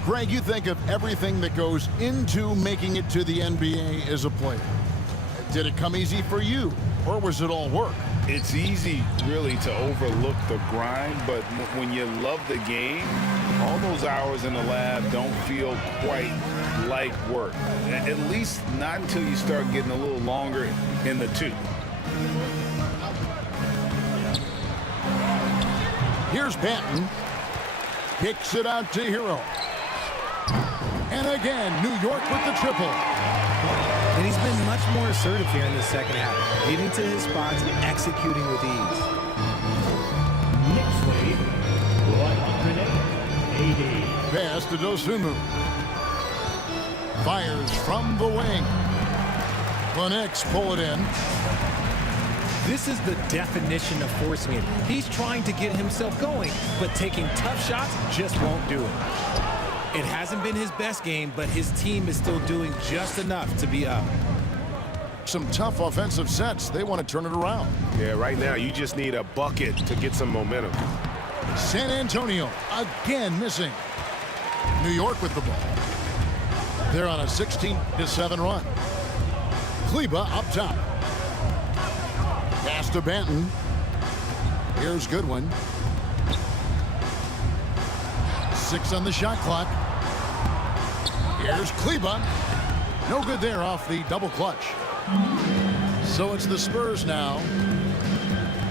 Greg, you think of everything that goes into making it to the NBA as a player. Did it come easy for you or was it all work? It's easy, really, to overlook the grind, but when you love the game, all those hours in the lab don't feel quite like work. At least not until you start getting a little longer in the tooth. Here's Banton. Kicks it out to Hero. And again, New York with the triple. And he's been much more assertive here in the second half, getting to his spots and executing with ease. Knicks lead, 180. Pass to Dosunmu. Fires from the wing. The Knicks pull it in. This is the definition of forcing it. He's trying to get himself going, but taking tough shots just won't do it. It hasn't been his best game, but his team is still doing just enough to be up. Some tough offensive sets. They want to turn it around. Yeah, right now you just need a bucket to get some momentum. San Antonio again missing. New York with the ball. They're on a 16-7 run. Kleba up top. Pass to Banton. Here's Goodwin. 6 on the shot clock. Here's Kleba. No good there off the double clutch. So it's the Spurs now.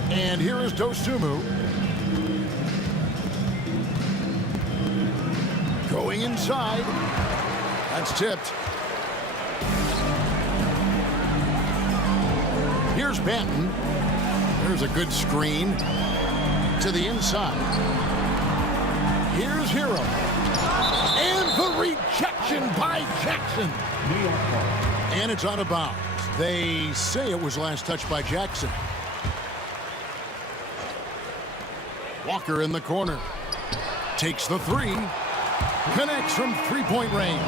And here is Dosunmu. Going inside. That's tipped. Here's Banton. There's a good screen to the inside. Here's Hero. And the rejection by Jackson. New York ball. And it's out of bounds. They say it was last touched by Jackson. Walker in the corner. Takes the three. Connects from three-point range.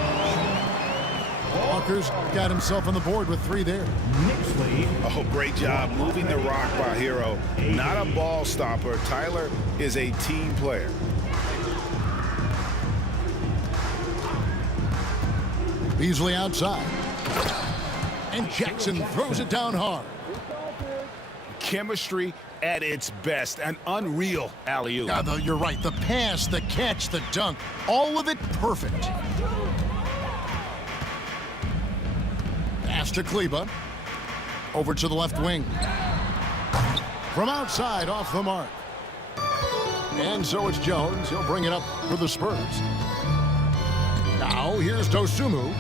Walker's got himself on the board with 3 there. Knicks lead. Oh, great job moving the rock by Hero. Not a ball stopper. Tyler is a team player. Beasley outside. And Jackson throws it down hard. Chemistry at its best. An unreal alley-oop. Yeah, you're right. The pass, the catch, the dunk, all of it perfect. Pass to Kleba. Over to the left wing. From outside, off the mark. And so it's Jones. He'll bring it up for the Spurs. Now here's Dosunmu.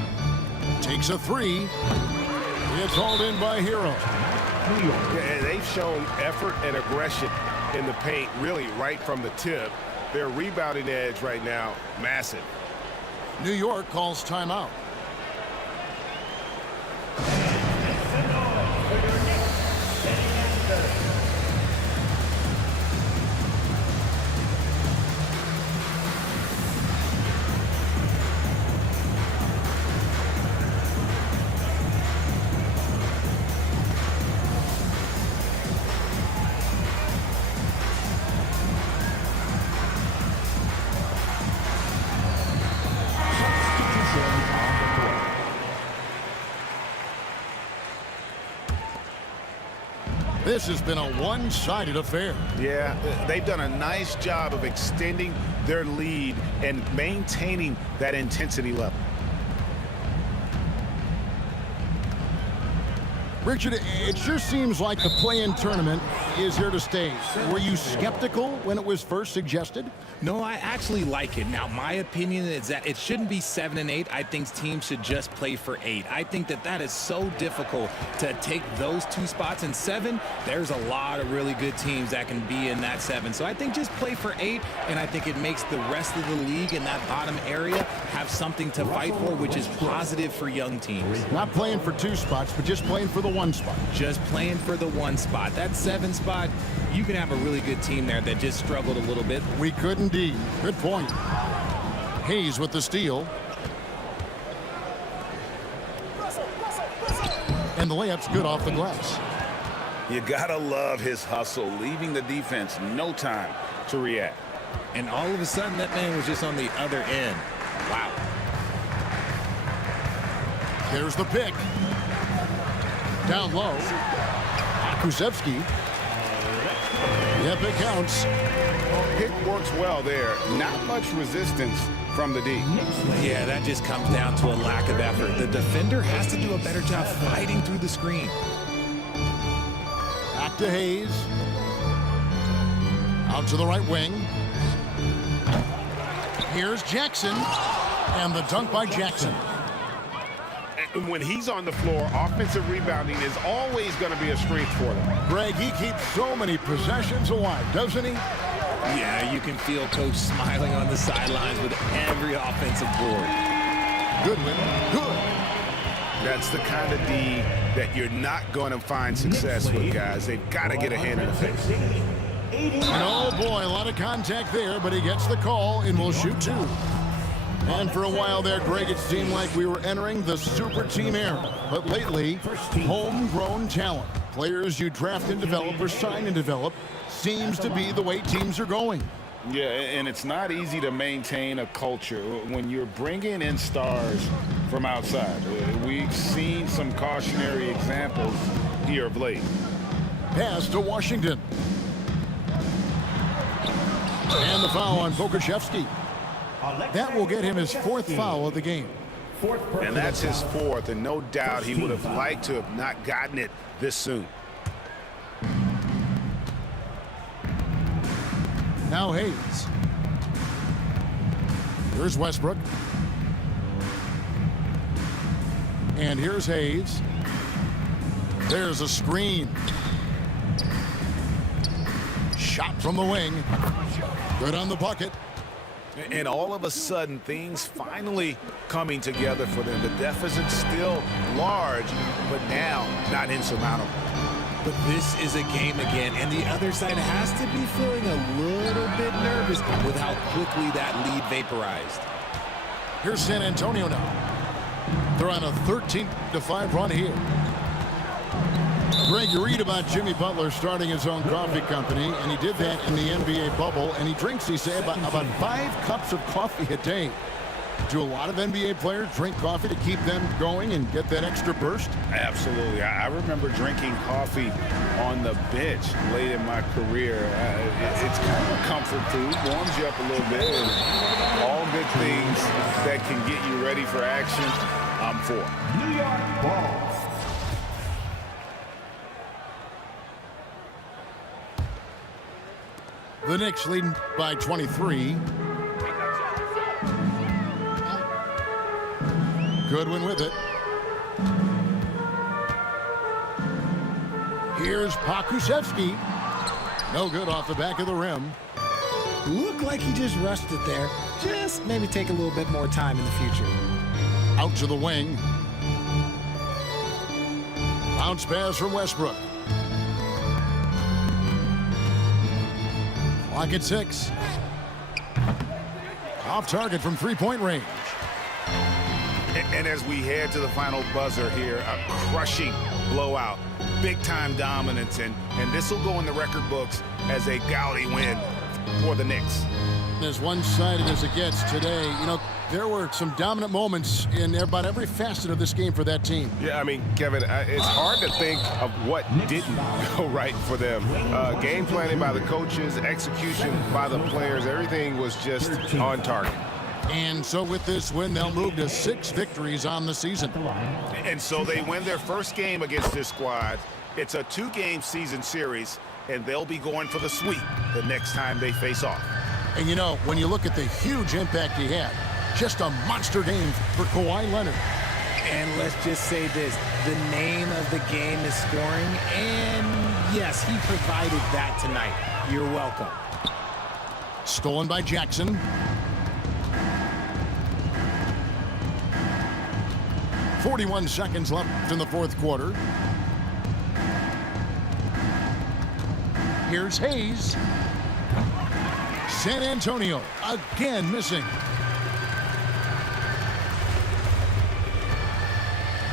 Takes a 3. It's hauled in by Hero. Yeah, they've shown effort and aggression in the paint, really right from the tip. Their rebounding edge right now, massive. New York calls timeout. This has been a one-sided affair. Yeah, they've done a nice job of extending their lead and maintaining that intensity level. Richard, it sure seems like the play-in tournament is here to stay. Were you skeptical when it was first suggested? No, I actually like it. Now, my opinion is that it shouldn't be 7 and 8. I think teams should just play for 8. I think that is so difficult to take those 2 spots. In 7, there's a lot of really good teams that can be in that 7. So I think just play for 8, and I think it makes the rest of the league in that bottom area have something to fight for, which is positive for young teams. Not playing for 2 spots, but just playing for the 1 spot. Just playing for the 1 spot. That 7 spot, you can have a really good team there that just struggled a little bit. We could indeed. Good point. Hayes with the steal. And the layup's good off the glass. You gotta love his hustle, leaving the defense no time to react. And all of a sudden, that man was just on the other end. Wow. There's the pick. Down low. Pokusevski. Yep, it counts. Pick works well there. Not much resistance from the D. Yeah, that just comes down to a lack of effort. The defender has to do a better job fighting through the screen. Back to Hayes. Out to the right wing. Here's Jackson. And the dunk by Jackson. And when he's on the floor, offensive rebounding is always going to be a strength for them. Greg, he keeps so many possessions alive, doesn't he? Yeah, you can feel Coach smiling on the sidelines with every offensive board. Goodwin, good. That's the kind of D that you're not going to find success with, guys. They've got to get a hand in the face. And oh boy, a lot of contact there, but he gets the call and will shoot two. And for a while there, Greg, it seemed like we were entering the super team era. But lately, homegrown talent, players you draft and develop or sign and develop, seems to be the way teams are going. Yeah, and it's not easy to maintain a culture when you're bringing in stars from outside. We've seen some cautionary examples here of late. Pass to Washington. And the foul on Pokusevski. That will get him his fourth foul of the game. And that's his fourth, and no doubt he would have liked to have not gotten it this soon. Now Hayes. Here's Westbrook. And here's Hayes. There's a screen. Shot from the wing. Good on the bucket. And all of a sudden, things finally coming together for them. The deficit still large, but now not insurmountable. But this is a game again, and the other side has to be feeling a little bit nervous with how quickly that lead vaporized. Here's San Antonio now. They're on a 13-5 run here. Greg, you read about Jimmy Butler starting his own coffee company, and he did that in the NBA bubble, and he drinks, he said, about 5 cups of coffee a day. Do a lot of NBA players drink coffee to keep them going and get that extra burst? Absolutely. I remember drinking coffee on the bench late in my career. It's kind of a comfort food, warms you up a little bit, and all good things that can get you ready for action, I'm for. New York ball. The Knicks leading by 23. Goodwin with it. Here's Pokusevski. No good off the back of the rim. Looked like he just rushed it there. Just maybe take a little bit more time in the future. Out to the wing. Bounce pass from Westbrook. Clock at 6. Off target from three-point range. And as we head to the final buzzer here, a crushing blowout, big-time dominance, and this will go in the record books as a gaudy win for the Knicks. As one-sided as it gets today, you know, there were some dominant moments in about every facet of this game for that team. Yeah, I mean, Kevin, it's hard to think of what didn't go right for them. Game planning by the coaches, execution by the players, everything was just on target. And so with this win, they'll move to 6 victories on the season. And so they win their first game against this squad. It's a 2-game season series, and they'll be going for the sweep the next time they face off. And you know, when you look at the huge impact he had, just a monster game for Kawhi Leonard. And let's just say this, the name of the game is scoring, and yes, he provided that tonight. You're welcome. Stolen by Jackson. .41 seconds left in the fourth quarter. Here's Hayes. San Antonio again missing.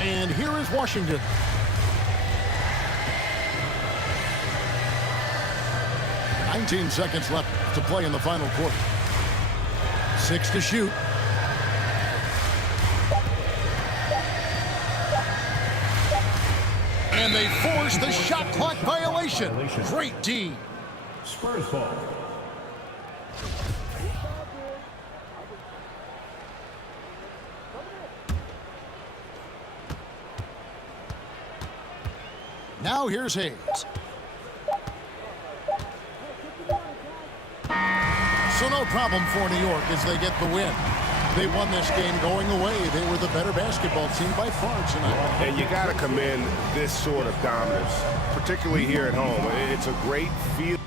And here is Washington. .19 seconds left to play in the final quarter. 6 to shoot. And they force the shot clock violation. Great D. Spurs ball. Now here's Hayes. So no problem for New York as they get the win. They won this game going away. They were the better basketball team by far tonight. And you got to commend this sort of dominance, particularly here at home. It's a great feel.